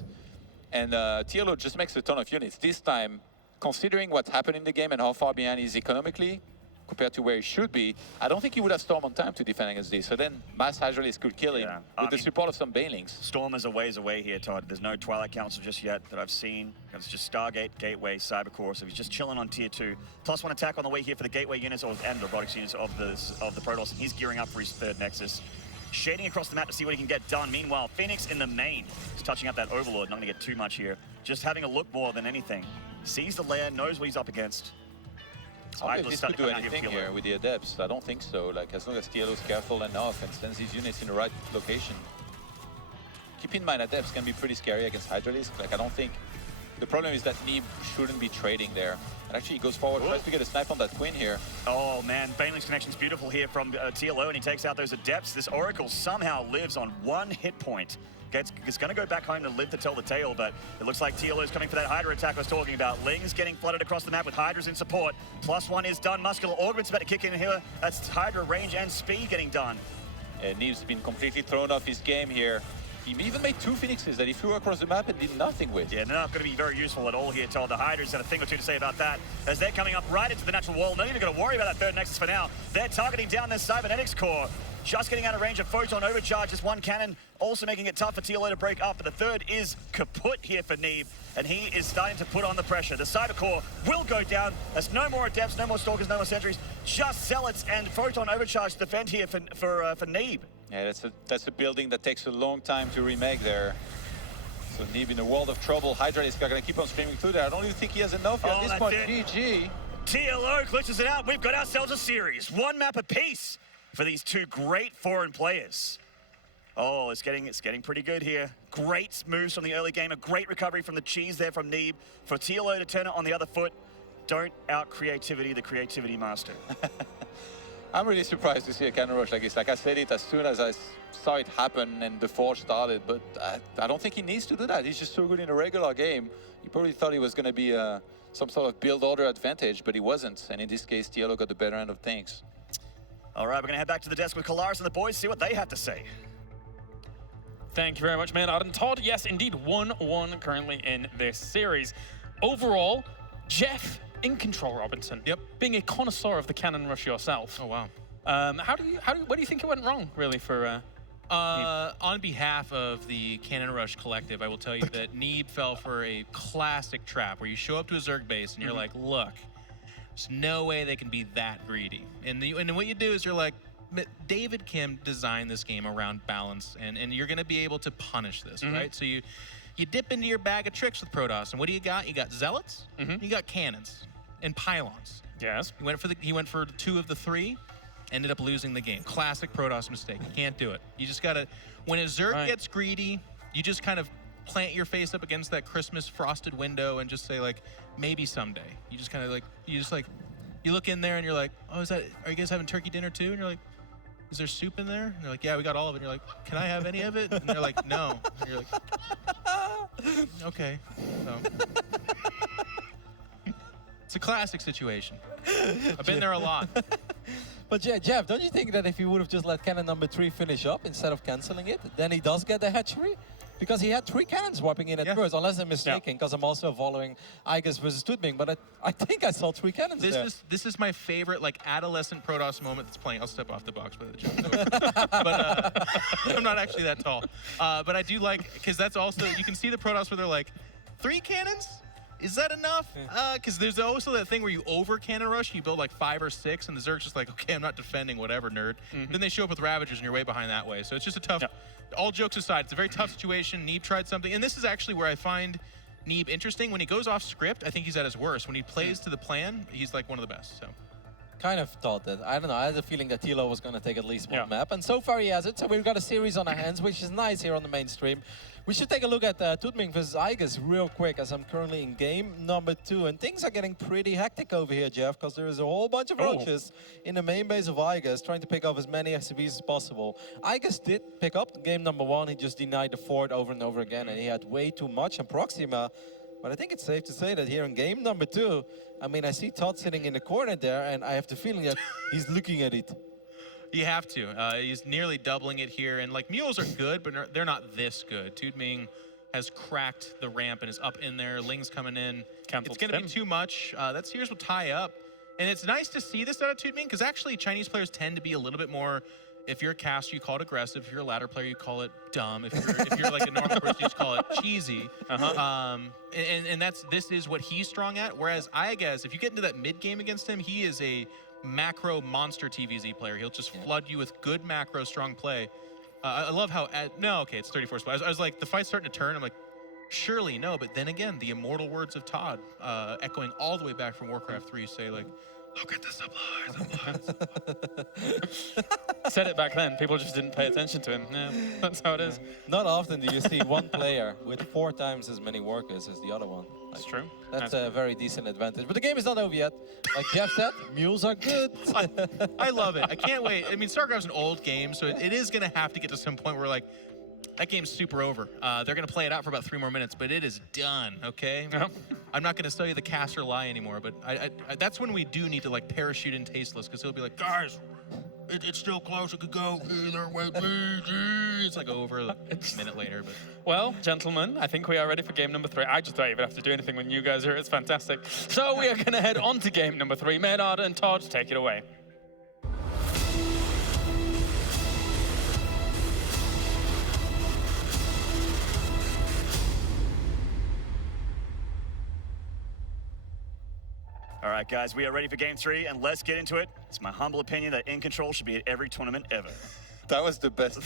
and TLO just makes a ton of units, this time, considering what happened in the game and how far behind he is economically, compared to where he should be, I don't think he would have Storm on time to defend against this. So then Mass Hydralisk could kill him with the support of some Banelings. Storm is a ways away here, Todd. There's no Twilight Council just yet that I've seen. It's just Stargate, Gateway, Cybercore, so he's just chilling on tier 2. +1 attack on the way here for the Gateway units and robotics units of the Protoss, and he's gearing up for his third Nexus. Shading across the map to see what he can get done. Meanwhile, Phoenix in the main is touching up that Overlord. Not going to get too much here. Just having a look more than anything. Sees the lair, knows what he's up against. I don't think this could do anything here with the Adepts. I don't think so. Like, as long as TLO is careful enough and sends these units in the right location. Keep in mind, Adepts can be pretty scary against Hydralisk. Like, I don't think... The problem is that Neeb shouldn't be trading there. And actually, he goes forward, tries to get a snipe on that Twin here. Oh, man. Baneling's connection's beautiful here from TLO, and he takes out those Adepts. This Oracle somehow lives on 1 hit point. It's going to go back home to live to tell the tale, but it looks like TLO is coming for that Hydra attack I was talking about. Ling's getting flooded across the map with Hydras in support. +1 is done. Muscular Augment's about to kick in here. That's Hydra range and speed getting done. Neeb's been completely thrown off his game here. He even made 2 Phoenixes that he threw across the map and did nothing with. Yeah, they're not going to be very useful at all here, Todd. The Hydra's got a thing or two to say about that, as they're coming up right into the natural wall. Not even going to worry about that third Nexus for now. They're targeting down their Cybernetics core. Just getting out of range of Photon Overcharge. Just 1 cannon, also making it tough for TLO to break up. But the third is kaput here for Neeb, and he is starting to put on the pressure. The Cyber Core will go down. There's no more Adepts, no more Stalkers, no more Sentries. Just Zealots and Photon Overcharge to defend here for Neeb. Yeah, that's a building that takes a long time to remake there. So Neeb in a world of trouble. Hydralisk are going to keep on streaming through there. I don't even think he has enough at this point. GG. TLO glitches it out. We've got ourselves a series. 1 map apiece for these 2 great foreign players. Oh, it's getting pretty good here. Great moves from the early game. A great recovery from the cheese there from Neeb. For TLO to turn it on the other foot. Don't out-creativity the creativity master. I'm really surprised to see a cannon rush like this. Like I said it as soon as I saw it happen and the Forge started, but I don't think he needs to do that. He's just so good in a regular game. He probably thought he was going to be some sort of build order advantage, but he wasn't. And in this case, TLO got the better end of things. All right, we're going to head back to the desk with Kalaris and the boys, see what they have to say. Thank you very much, Maynard and Todd. Yes, indeed, 1-1 currently in this series. Overall, Jeff in control, Robinson. Yep. Being a connoisseur of the cannon rush yourself. Oh, wow. Where do you think it went wrong, really, for on behalf of the Cannon Rush Collective, I will tell you that Neeb fell for a classic trap where you show up to a Zerg base and you're like, look, there's no way they can be that greedy. And what you do is you're like, David Kim designed this game around balance, and you're going to be able to punish this, right? So you dip into your bag of tricks with Protoss, and what do you got? You got Zealots, you got Cannons, and Pylons. Yes. He went for 2 of the 3, ended up losing the game. Classic Protoss mistake. You can't do it. You just gotta, when a Zerg gets greedy, you just kind of plant your face up against that Christmas frosted window and just say like, maybe someday. You just kind of like, you look in there and you're like, oh, are you guys having turkey dinner too? And you're like, is there soup in there? And they're like, yeah, we got all of it. And you're like, can I have any of it? And they're like, no. And you're like, okay. So. It's a classic situation. I've been there a lot. But yeah, Jeff, don't you think that if he would have just let cannon number 3 finish up instead of canceling it, then he does get the hatchery? Because he had 3 cannons swapping in at first, unless I'm mistaken, because I'm also following Aigis versus Tudming, but I think I saw 3 cannons there. This is my favorite like adolescent Protoss moment that's playing. I'll step off the box for the joke. But I'm not actually that tall. But I do like, because that's also, you can see the Protoss where they're like, 3 cannons? Is that enough? Because there's also that thing where you over cannon rush, you build like 5 or 6, and the Zerg's just like, okay, I'm not defending, whatever, nerd. Then they show up with Ravagers, and you're way behind that way. So it's just a tough, all jokes aside, it's a very tough situation. Neeb tried something, and this is actually where I find Neeb interesting. When he goes off script, I think he's at his worst. When he plays to the plan, he's like one of the best, so. Kind of thought that. I don't know. I had a feeling that TLO was going to take at least one map, and so far he has it. So we've got a series on our hands, which is nice here on the mainstream. We should take a look at Tudming versus Aigis real quick, as I'm currently in game number 2, and things are getting pretty hectic over here, Jeff, because there is a whole bunch of roaches in the main base of Aigis trying to pick off as many SCVs as possible. Aigis did pick up game number 1. He just denied the fort over and over again, and he had way too much on Proxima. But I think it's safe to say that here in game number 2, I mean, I see Todd sitting in the corner there, and I have the feeling that he's looking at it. You have to. He's nearly doubling it here, and like mules are good, but they're not this good. Tudming has cracked the ramp and is up in there. Ling's coming in. Cancelled It's going to be too much. That Sears will tie up, and it's nice to see this out of Tudming because actually Chinese players tend to be a little bit more. If you're a caster, you call it aggressive. If you're a ladder player, you call it dumb. If you're like a normal person, you just call it cheesy. And this is what he's strong at. Whereas I guess if you get into that mid game against him, he is a macro monster TvZ player. He'll just flood you with good macro strong play. I love how it's 34 spots. I was like, the fight's starting to turn. I'm like, surely no, but then again, the immortal words of Todd, echoing all the way back from Warcraft 3, say like, look at the supplies. Said it back then. People just didn't pay attention to him. Yeah, that's how it is. Not often do you see one player with 4 times as many workers as the other one. That's true. That's a very decent advantage. But the game is not over yet. Like Jeff said, mules are good. I love it. I can't wait. I mean, StarCraft's an old game, so it is going to have to get to some point where, like, that game's super over. They're going to play it out for about 3 more minutes, but it is done, okay? I'm not going to tell you the caster lie anymore, but that's when we do need to, like, parachute in Tasteless, because he'll be like, guys, it's still close. It could go either way. It's like over a minute later. But well, gentlemen, I think we are ready for game number 3. I just don't even have to do anything when you guys are here. It's fantastic. So we are going to head on to game number 3. Maynard and Todd, take it away. All right, guys, we are ready for game 3, and let's get into it. It's my humble opinion that In Control should be at every tournament ever. That was the best.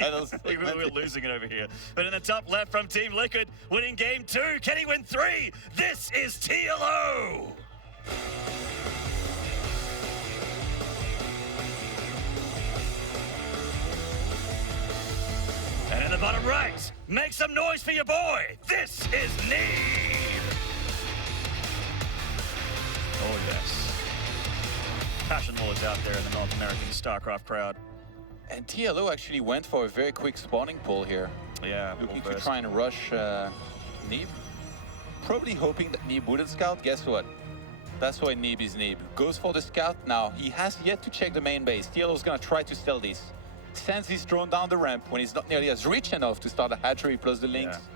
We're losing it over here. But in the top left from Team Liquid, winning game 2. Can he win 3? This is TLO. And in the bottom right, make some noise for your boy. This is Neeb. Oh, yes. Passion lords out there in the North American StarCraft crowd. And TLO actually went for a very quick spawning pull here. Yeah, looking to try and rush Neeb. Probably hoping that Neeb wouldn't scout. Guess what? That's why Neeb is Neeb. Goes for the scout. Now, he has yet to check the main base. TLO's going to try to steal this. Sends his drone down the ramp when he's not nearly as rich enough to start a hatchery plus the links. Yeah.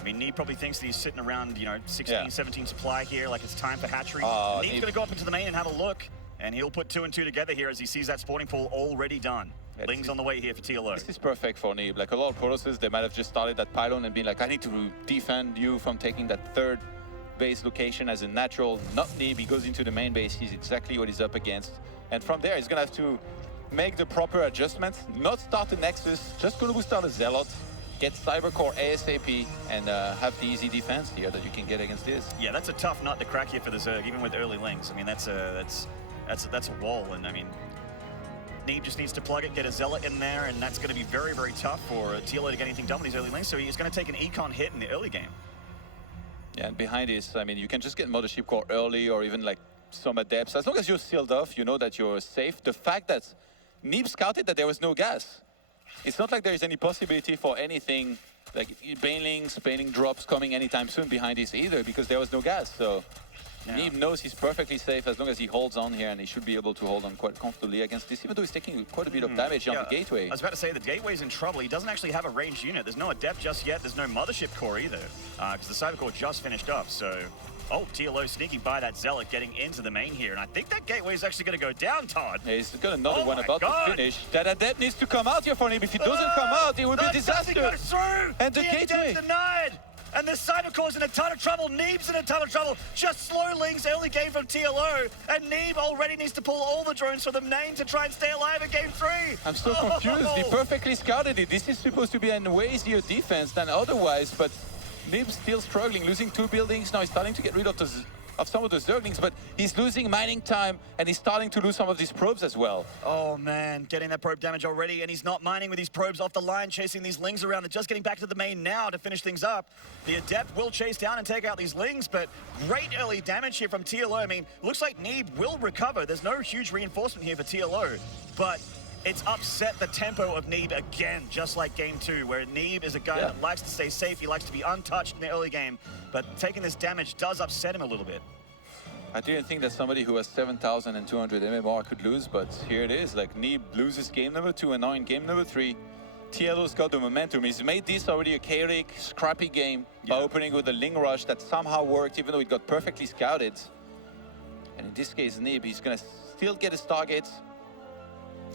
I mean, Neeb probably thinks that he's sitting around, 16, 17 supply here, like it's time for hatchery. Neeb's going to go up into the main and have a look, and he'll put 2 and 2 together here as he sees that spawning pool already done. Ling's on the way here for TLO. This is perfect for Neeb. Like a lot of Protosses, they might have just started that pylon and been like, I need to defend you from taking that 3rd base location as a natural. Not Neeb, he goes into the main base, he's exactly what he's up against. And from there, he's going to have to make the proper adjustments, not start the Nexus, just going to start a Zealot. Get Cybercore ASAP and have the easy defense here that you can get against this. Yeah, that's a tough nut to crack here for the Zerg, even with early Lings. I mean, that's a wall, and I mean, Neeb just needs to plug it, get a Zealot in there, and that's going to be very, very tough for TLO to get anything done with these early Lings. So he's going to take an econ hit in the early game. Yeah, and behind this, I mean, you can just get Mothership Core early or even like some Adepts. As long as you're sealed off, you know that you're safe. The fact that Neeb scouted that there was no gas. It's not like there is any possibility for anything like Baneling drops coming anytime soon behind this either because there was no gas. So Neeb knows he's perfectly safe as long as he holds on here, and he should be able to hold on quite comfortably against this, even though he's taking quite a bit of damage on the gateway. I was about to say the gateway's in trouble. He doesn't actually have a ranged unit. There's no Adept just yet. There's no Mothership Core either because the Cyber Core just finished up. So, TLO sneaking by that Zealot getting into the main here. And I think that gateway is actually going to go down, Todd. Yeah, he's got another one about to finish. That Adept needs to come out here for him. If he doesn't come out, it will be a disaster. Goes through. And the gateway denied. And the Cyber Core's in a ton of trouble. Neeb's in a ton of trouble. Just slow Lings early game from TLO. And Neeb already needs to pull all the drones from the main to try and stay alive in game 3. I'm so confused. He perfectly scouted it. This is supposed to be a way easier defense than otherwise, but Neeb's still struggling, losing 2 buildings. Now he's starting to get rid of some of the Zerglings, but he's losing mining time, and he's starting to lose some of these probes as well. Oh man, getting that probe damage already, and he's not mining with these probes off the line, chasing these Lings around. They're just getting back to the main now to finish things up. The Adept will chase down and take out these Lings, but great early damage here from TLO. I mean, looks like Neeb will recover. There's no huge reinforcement here for TLO, but it's upset the tempo of Neeb again, just like game 2, where Neeb is a guy that likes to stay safe. He likes to be untouched in the early game, but taking this damage does upset him a little bit. I didn't think that somebody who has 7,200 MMR could lose, but here it is. Like, Neeb loses game number 2, and now in game number 3, TLO's got the momentum. He's made this already a chaotic, scrappy game by opening with a Ling Rush that somehow worked, even though it got perfectly scouted. And in this case, Neeb, he's gonna still get his targets.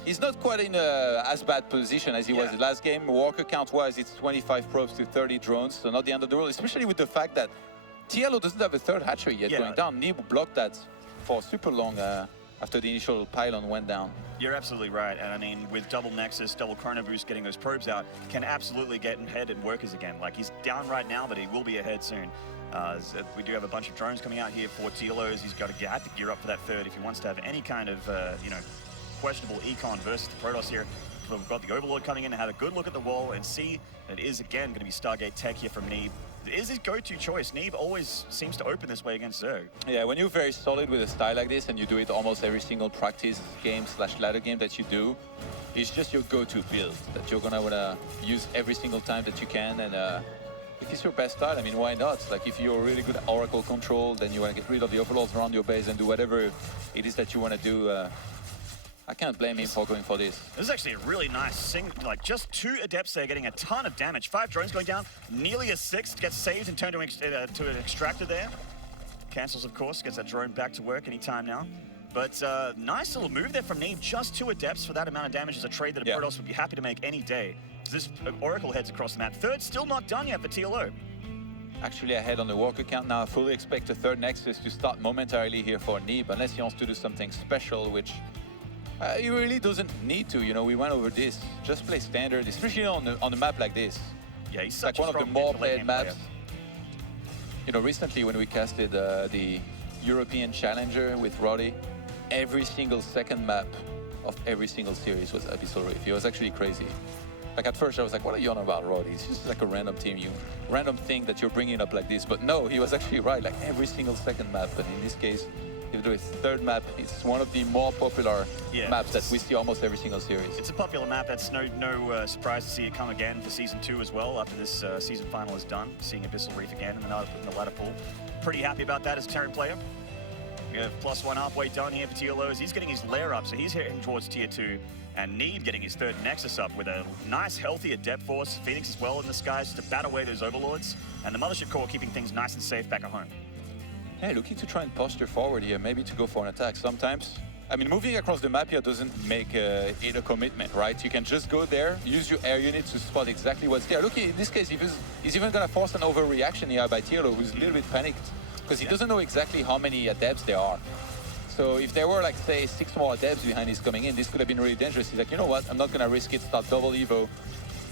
He's not quite in as bad position as he was the last game. Walker count-wise, it's 25 probes to 30 drones, so not the end of the world, especially with the fact that TLO doesn't have a third hatchery yet going down. Neeb blocked that for super long after the initial pylon went down. You're absolutely right, and I mean, with double Nexus, double Chrono Boost, getting those probes out, can absolutely get ahead in workers again. Like, he's down right now, but he will be ahead soon. We do have a bunch of drones coming out here for TLOs. He's got to have to gear up for that third if he wants to have any kind of, you know, questionable econ versus the Protoss here. We've got the Overlord coming in to have a good look at the wall and see that it is, again, going to be Stargate Tech here from Neeb. It is his go-to choice. Neeb always seems to open this way against Zerg. Yeah, when you're very solid with a style like this and you do it almost every single practice game / ladder game that you do, it's just your go-to build that you're gonna wanna use every single time that you can. And if it's your best style, I mean, why not? Like, if you're really good at Oracle control, then you wanna get rid of the Overlords around your base and do whatever it is that you wanna do. I can't blame him for going for this. This is actually a really nice like just 2 Adepts there getting a ton of damage. 5 drones going down, nearly a 6th gets saved and turned to an extractor there. Cancels, of course, gets that drone back to work anytime now. But nice little move there from Neeb. Just 2 Adepts for that amount of damage is a trade that a Protoss would be happy to make any day. This Oracle heads across the map. Third still not done yet for TLO. Actually ahead on the walker count now. I fully expect a third Nexus to start momentarily here for Neeb, unless he wants to do something special, which he really doesn't need to. You know, we went over this. Just play standard, especially on a map like this. Yeah, he's like such one a of the more played maps. You know, recently when we casted the European Challenger with Roddy, every single second map of every single series was Abyssal Reef. It was actually crazy. Like, at first I was like, what are you on about, Roddy? It's just like a random random thing that you're bringing up like this. But no, he was actually right. Like, every single second map. And in this case, it's third map. It's one of the more popular maps that we see almost every single series. It's a popular map. That's no surprise to see it come again for Season 2 as well, after this season final is done. Seeing Abyssal Reef again in the ladder pool. Pretty happy about that as a Terran player. We have +1 halfway done here for TLOs. He's getting his lair up, so he's heading towards Tier 2. And Neeb getting his third Nexus up with a nice, healthy Adept Force. Phoenix as well in the skies to bat away those Overlords. And the Mothership Core keeping things nice and safe back at home. Hey, looking to try and posture forward here, maybe to go for an attack. Sometimes, I mean, moving across the map here doesn't make it a commitment, right? You can just go there, use your air units to spot exactly what's there. Look, in this case, he's even gonna force an overreaction here by TLO, who's a little bit panicked, because he doesn't know exactly how many Adepts there are. So if there were, like, say, 6 more Adepts behind his coming in, this could have been really dangerous. He's like, you know what, I'm not gonna risk it, start double Evo.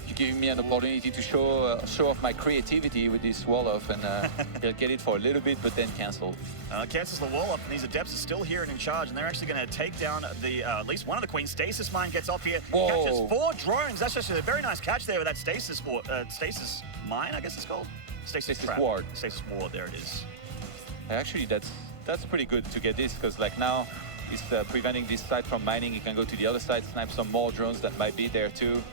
You're giving me an opportunity to show off my creativity with this wall-off, and he'll get it for a little bit, but then cancel. Cancels the wall-off, and these Adepts are still here and in charge, and they're actually going to take down the at least one of the Queens. Stasis Mine gets off here, catches 4 drones. That's just a very nice catch there with that Stasis Mine, I guess it's called. Stasis Ward. Stasis Ward, there it is. Actually, that's pretty good to get this, because like now, he's preventing this side from mining. He can go to the other side, snipe some more drones that might be there too.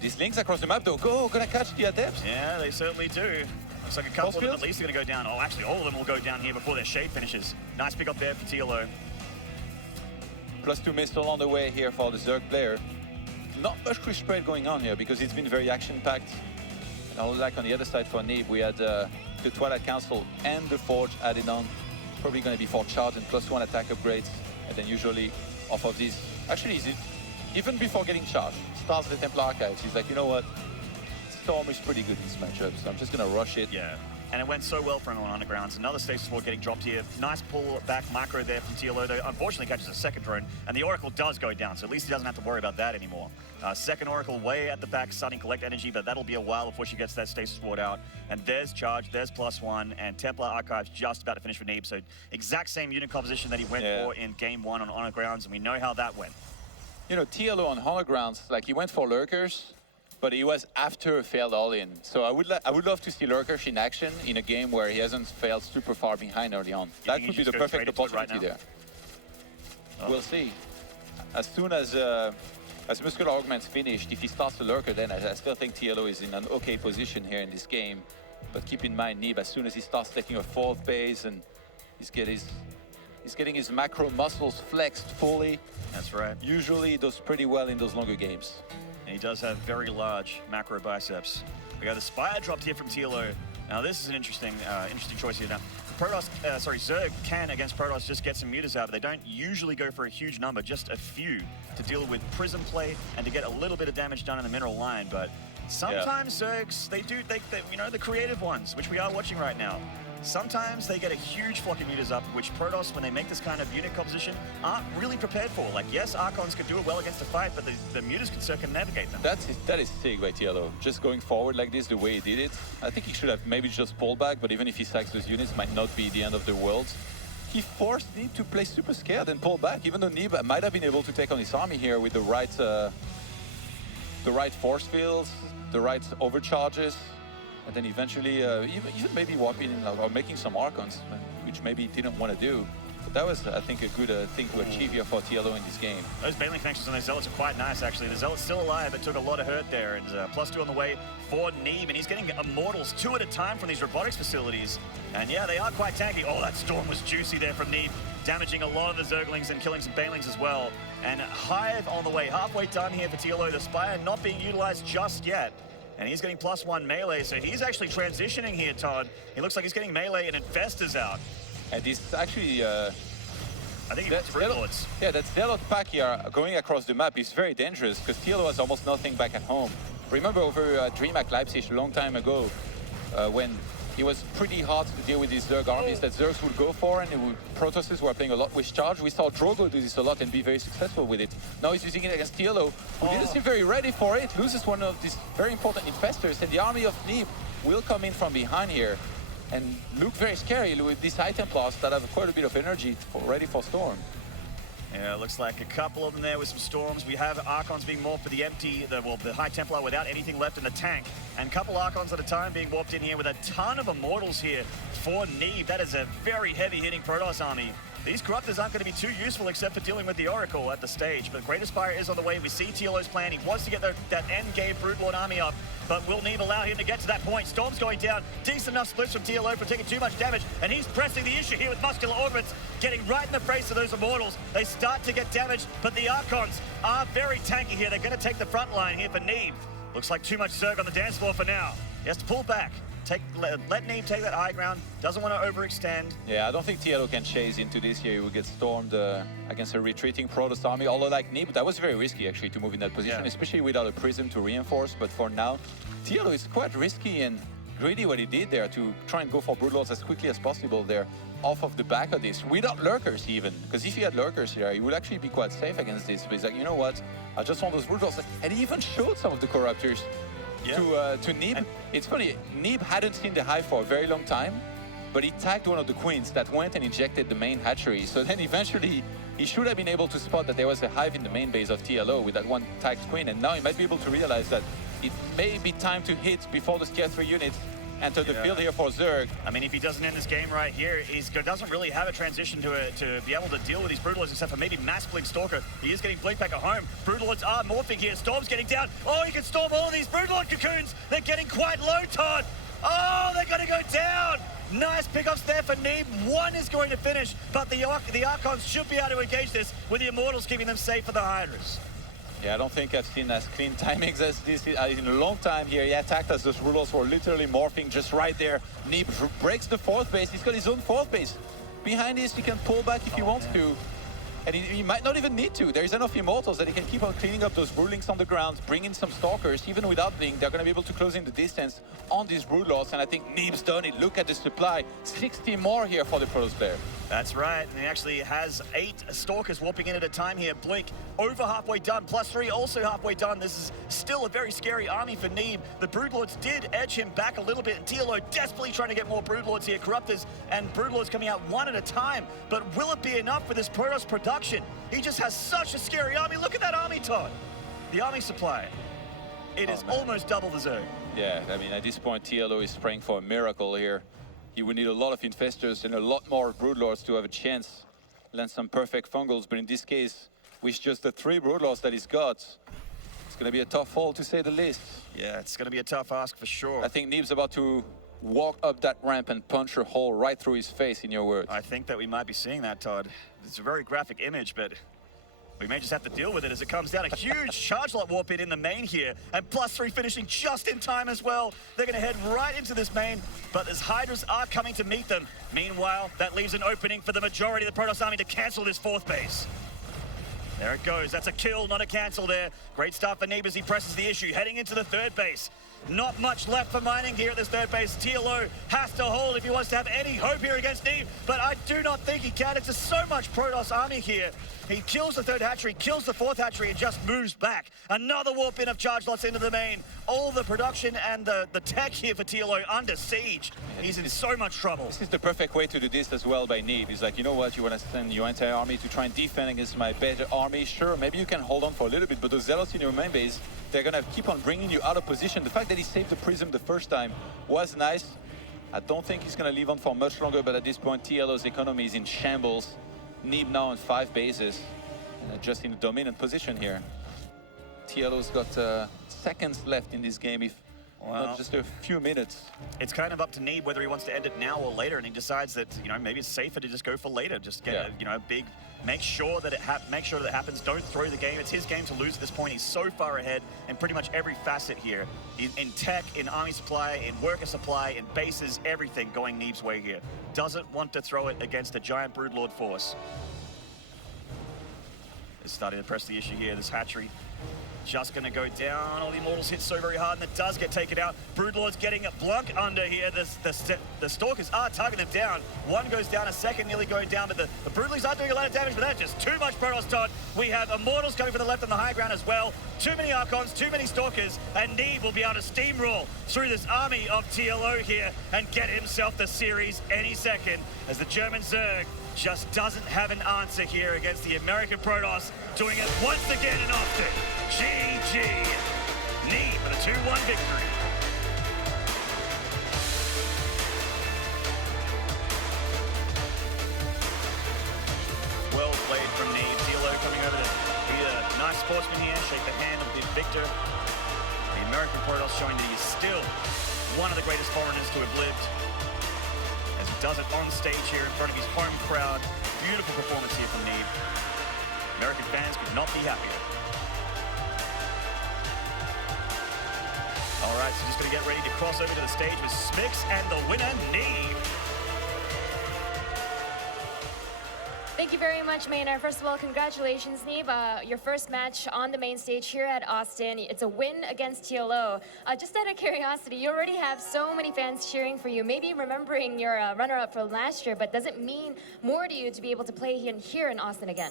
These links across the map, though, gonna catch the Adepts. Yeah, they certainly do. Looks like a couple of them at least are gonna go down. Oh, actually, all of them will go down here before their shade finishes. Nice pick up there for TLO. +2 missile on the way here for the Zerg player. Not much cruise spread going on here because it's been very action-packed. And like on the other side for Neeb, we had the Twilight Council and the Forge added on. Probably gonna be 4 charge and +1 attack upgrades. And then usually off of these, actually, is it even before getting charged, starts the Templar Archives. He's like, you know what? Storm is pretty good in this matchup, so I'm just gonna rush it. Yeah, and it went so well for him on Undergrounds. Another Stasis Ward getting dropped here. Nice pull back micro there from TLO, though unfortunately catches a second drone, and the Oracle does go down, so at least he doesn't have to worry about that anymore. Second Oracle way at the back, starting to collect energy, but that'll be a while before she gets that Stasis Ward out. And there's charge, there's +1, and Templar Archives just about to finish for Neeb, so exact same unit composition that he went for in Game 1 on Undergrounds, and we know how that went. You know, TLO on Hologrounds, like, he went for Lurkers, but he was after a failed all-in. So I would love to see Lurkers in action in a game where he hasn't failed super far behind early on. That could be the perfect opportunity there. We'll see. As soon as Muscular Augment's finished, if he starts the Lurker, then I still think TLO is in an okay position here in this game. But keep in mind, Neeb, as soon as he starts taking a 4th base and he's He's getting his macro muscles flexed fully. That's right. Usually he does pretty well in those longer games. And he does have very large macro biceps. We got the Spire dropped here from TLO. Now this is an interesting choice here now. Protoss, Zerg can against Protoss just get some meters out, but they don't usually go for a huge number, just a few to deal with prism play and to get a little bit of damage done in the mineral line. But sometimes Zergs, they you know, the creative ones, which we are watching right now. Sometimes they get a huge flock of meters up, which Protoss, when they make this kind of unit composition, aren't really prepared for. Like, yes, Archons could do it well against a fight, but the mutas can circumnavigate them. That is sick by TLO. Just going forward like this, the way he did it. I think he should have maybe just pulled back, but even if he sacks those units, might not be the end of the world. He forced Neeb to play super scared and pull back, even though Neeb might have been able to take on his army here with the right force fields, the right overcharges. And then eventually, even maybe warping in or making some Archons, which maybe he didn't want to do. But that was, I think, a good thing to achieve here for TLO in this game. Those Baneling connections on those Zealots are quite nice, actually. The Zealot's still alive, but took a lot of hurt there. And +2 on the way for Neeb, and he's getting Immortals 2 at a time from these robotics facilities. And yeah, they are quite tanky. Oh, that Storm was juicy there from Neeb, damaging a lot of the Zerglings and killing some Banelings as well. And Hive on the way, halfway done here for TLO. The Spire not being utilized just yet. And he's getting +1 melee, so he's actually transitioning here, Todd. He looks like he's getting melee and Infestors out. And he's actually... I think he's Broodlords. Yeah, that Zealot pack here going across the map is very dangerous, because TLO has almost nothing back at home. Remember over DreamHack Leipzig a long time ago, when it was pretty hard to deal with these Zerg armies that Zergs would go for, and Protosses were playing a lot with charge. We saw Drogo do this a lot and be very successful with it. Now he's using it against TLO, who didn't seem very ready for it, loses one of these very important infestors, and the army of Neeb will come in from behind here and look very scary with these High Templars that have quite a bit of energy ready for Storm. Yeah, it looks like a couple of them there with some Storms. We have Archons being morphed for the empty, the High Templar without anything left in the tank. And a couple Archons at a time being warped in here with a ton of Immortals here for Neeb. That is a very heavy-hitting Protoss army. These Corruptors aren't going to be too useful except for dealing with the Oracle at the stage. But Greater Spire is on the way. We see TLO's plan. He wants to get that end-game Broodlord army up. But will Neeb allow him to get to that point? Storm's going down. Decent enough splits from TLO for taking too much damage. And he's pressing the issue here with Muscular Orbits, getting right in the face of those Immortals. They start to get damaged, but the Archons are very tanky here. They're going to take the front line here for Neeb. Looks like too much Zerg on the dance floor for now. He has to pull back. Let Neeb take that high ground. Doesn't want to overextend. Yeah, I don't think TLO can chase into this here. He will get stormed against a retreating Protoss army. Although, like Neeb, that was very risky actually to move in that position, especially without a prism to reinforce. But for now, TLO is quite risky and greedy what he did there to try and go for Broodlords as quickly as possible there off of the back of this, without Lurkers even. Because if he had Lurkers here, he would actually be quite safe against this. But he's like, you know what? I just want those Broodlords. And he even showed some of the Corruptors to Neeb. And it's funny, Neeb hadn't seen the Hive for a very long time, but he tagged one of the Queens that went and injected the main hatchery. So then eventually, he should have been able to spot that there was a Hive in the main base of TLO with that one tagged Queen, and now he might be able to realize that it may be time to hit before the Tier 3 units enter the field here for Zerg. I mean, if he doesn't end this game right here, he doesn't really have a transition to be able to deal with these Broodlords except for maybe Mass Blink Stalker. He is getting Blink back at home. Broodlords are morphing here. Storm's getting down. Oh, he can storm all of these Broodlord cocoons. They're getting quite low, Todd. Oh, they're going to go down. Nice pickups there for Neeb. One is going to finish, but the Archons should be able to engage this with the Immortals keeping them safe for the Hydras. Yeah, I don't think I've seen as clean timings as this in a long time here. He attacked as those Broodlords were literally morphing just right there. Neeb breaks the fourth base. He's got his own fourth base. Behind this, he can pull back if he wants to. And he might not even need to. There's enough Immortals that he can keep on cleaning up those Broodlings on the ground, bring in some Stalkers. Even without Blink, they're going to be able to close in the distance on these Broodlords. And I think Neeb's done it. Look at the supply. 60 more here for the Protoss player. That's right, and he actually has 8 Stalkers warping in at a time here. Blink over halfway done, +3 also halfway done. This is still a very scary army for Neeb. The Broodlords did edge him back a little bit, and TLO desperately trying to get more Broodlords here. Corruptors and Broodlords coming out one at a time, but will it be enough for this Protoss production? He just has such a scary army. Look at that army, Todd. The army supply. It is almost double the Zerg. Yeah, I mean, at this point, TLO is praying for a miracle here. He would need a lot of Infestors and a lot more Broodlords to have a chance land some perfect fungals, but in this case, with just the 3 Broodlords that he's got, it's going to be a tough haul to say the least. Yeah, it's going to be a tough ask for sure. I think Neeb's about to walk up that ramp and punch a hole right through his face, in your words. I think that we might be seeing that, Todd. It's a very graphic image, but we may just have to deal with it as it comes down. A huge charge lot warp in the main here, and +3 finishing just in time as well. They're going to head right into this main, but as Hydras are coming to meet them. Meanwhile, that leaves an opening for the majority of the Protoss army to cancel this 4th base. There it goes. That's a kill, not a cancel there. Great start for Neeb as he presses the issue, heading into the 3rd base. Not much left for mining here at this 3rd base. TLO has to hold if he wants to have any hope here against Neeb, but I do not think he can. It's just so much Protoss army here. He kills the 3rd hatchery, kills the 4th hatchery, and just moves back. Another warp in of charge lots into the main. All the production and the tech here for TLO under siege. He's in so much trouble. This is the perfect way to do this as well by Neeb. He's like, you know what, you want to send your entire army to try and defend against my better army? Sure, maybe you can hold on for a little bit, but those zealots in your main base, they're going to keep on bringing you out of position. The fact that he saved the Prism the first time was nice. I don't think he's going to live on for much longer, but at this point, TLO's economy is in shambles. Neeb now on 5 bases, just in a dominant position here. TLO's got seconds left in this game, if not just a few minutes. It's kind of up to Neeb whether he wants to end it now or later, and he decides that, you know, maybe it's safer to just go for later. Just get a, you know, a big, make sure that it happens. Don't throw the game. It's his game to lose at this point. He's so far ahead in pretty much every facet here. In tech, in army supply, in worker supply, in bases, everything going Neeb's way here. Doesn't want to throw it against a giant Broodlord force. It's starting to press the issue here. This hatchery just going to go down. All the Immortals hit so very hard, and it does get taken out. Broodlord's getting a blunk under here. The Stalkers are targeting them down. One goes down, a second nearly going down, but the Broodlings are doing a lot of damage, but that's just too much Protoss, Todd. We have Immortals coming from the left on the high ground as well. Too many Archons, too many Stalkers, and Neeb will be able to steamroll through this army of TLO here and get himself the series any second, as the German Zerg just doesn't have an answer here against the American Protoss, doing it once again in Austin. GG. Neeb with a 2-1 victory. Well played from Neeb. TLO coming over to be a nice sportsman here, shake the hand of the victor. The American Protoss showing that he's still one of the greatest foreigners to have lived, as he does it on stage here in front of his home crowd. Beautiful performance here from Neeb. American fans could not be happier. All right, so just going to get ready to cross over to the stage with Smix and the winner, Neeb. Thank you very much, Maynard. First of all, congratulations, Neeb. Your first match on the main stage here at Austin. It's a win against TLO. Just out of curiosity, you already have so many fans cheering for you, maybe remembering your runner-up from last year, but does it mean more to you to be able to play here in Austin again?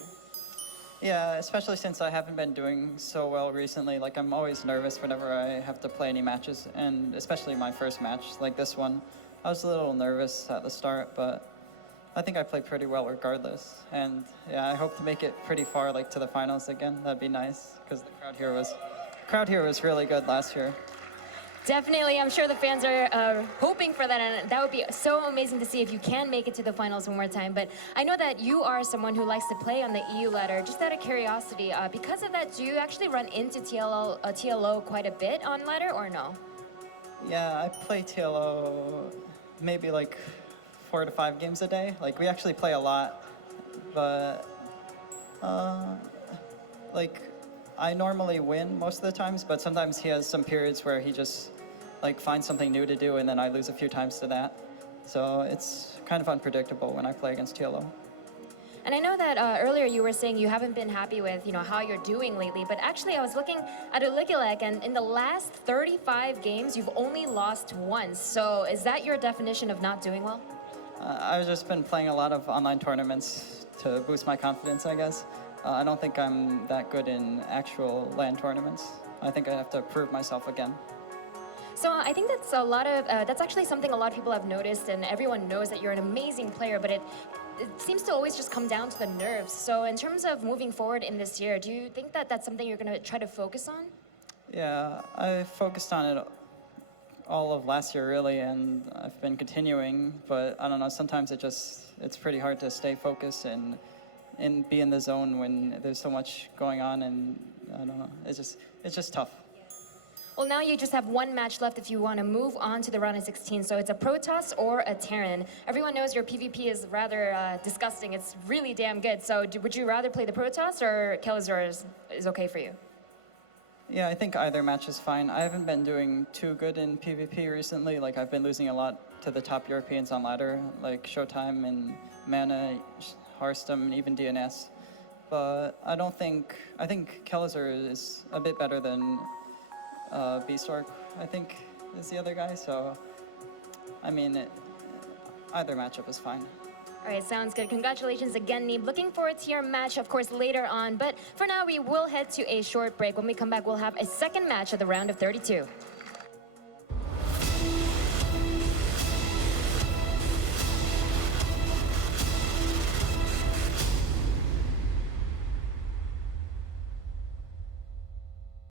Yeah, especially since I haven't been doing so well recently. Like, I'm always nervous whenever I have to play any matches, and especially my first match, like this one. I was a little nervous at the start, but I think I played pretty well regardless. And yeah, I hope to make it pretty far, like to the finals again. That'd be nice, because the crowd here was really good last year. Definitely, I'm sure the fans are hoping for that, and that would be so amazing to see if you can make it to the finals one more time. But I know that you are someone who likes to play on the EU ladder. Just out of curiosity, because of that, do you actually run into TLO quite a bit on ladder, or no? Yeah, I play TLO maybe like 4 to 5 games a day. Like, we actually play a lot, but like, I normally win most of the times, but sometimes he has some periods where he just like finds something new to do, and then I lose a few times to that. So it's kind of unpredictable when I play against TLO. And I know that earlier you were saying you haven't been happy with, you know, how you're doing lately, but actually I was looking at Oligulek, and in the last 35 games, you've only lost once. So is that your definition of not doing well? I've just been playing a lot of online tournaments to boost my confidence, I guess. I don't think I'm that good in actual LAN tournaments. I think I have to prove myself again. So I think that's that's actually something a lot of people have noticed, and everyone knows that you're an amazing player, but it seems to always just come down to the nerves. So in terms of moving forward in this year, do you think that that's something you're going to try to focus on? Yeah, I focused on it all of last year, really, and I've been continuing, but I don't know, sometimes it's pretty hard to stay focused and be in the zone when there's so much going on, and I don't know, it's just tough. Well, now you just have one match left if you want to move on to the round of 16. So it's a Protoss or a Terran. Everyone knows your PvP is rather disgusting. It's really damn good. So would you rather play the Protoss or Kelazor is okay for you? Yeah, I think either match is fine. I haven't been doing too good in PvP recently. Like, I've been losing a lot to the top Europeans on ladder, like Showtime and Mana, Hearthstone, and even DNS. But I think Kelazor is a bit better than B-Stork, I think, is the other guy. So, I mean, either matchup is fine. All right, sounds good. Congratulations again, Neeb. Looking forward to your match, of course, later on. But for now, we will head to a short break. When we come back, we'll have a second match of the round of 32.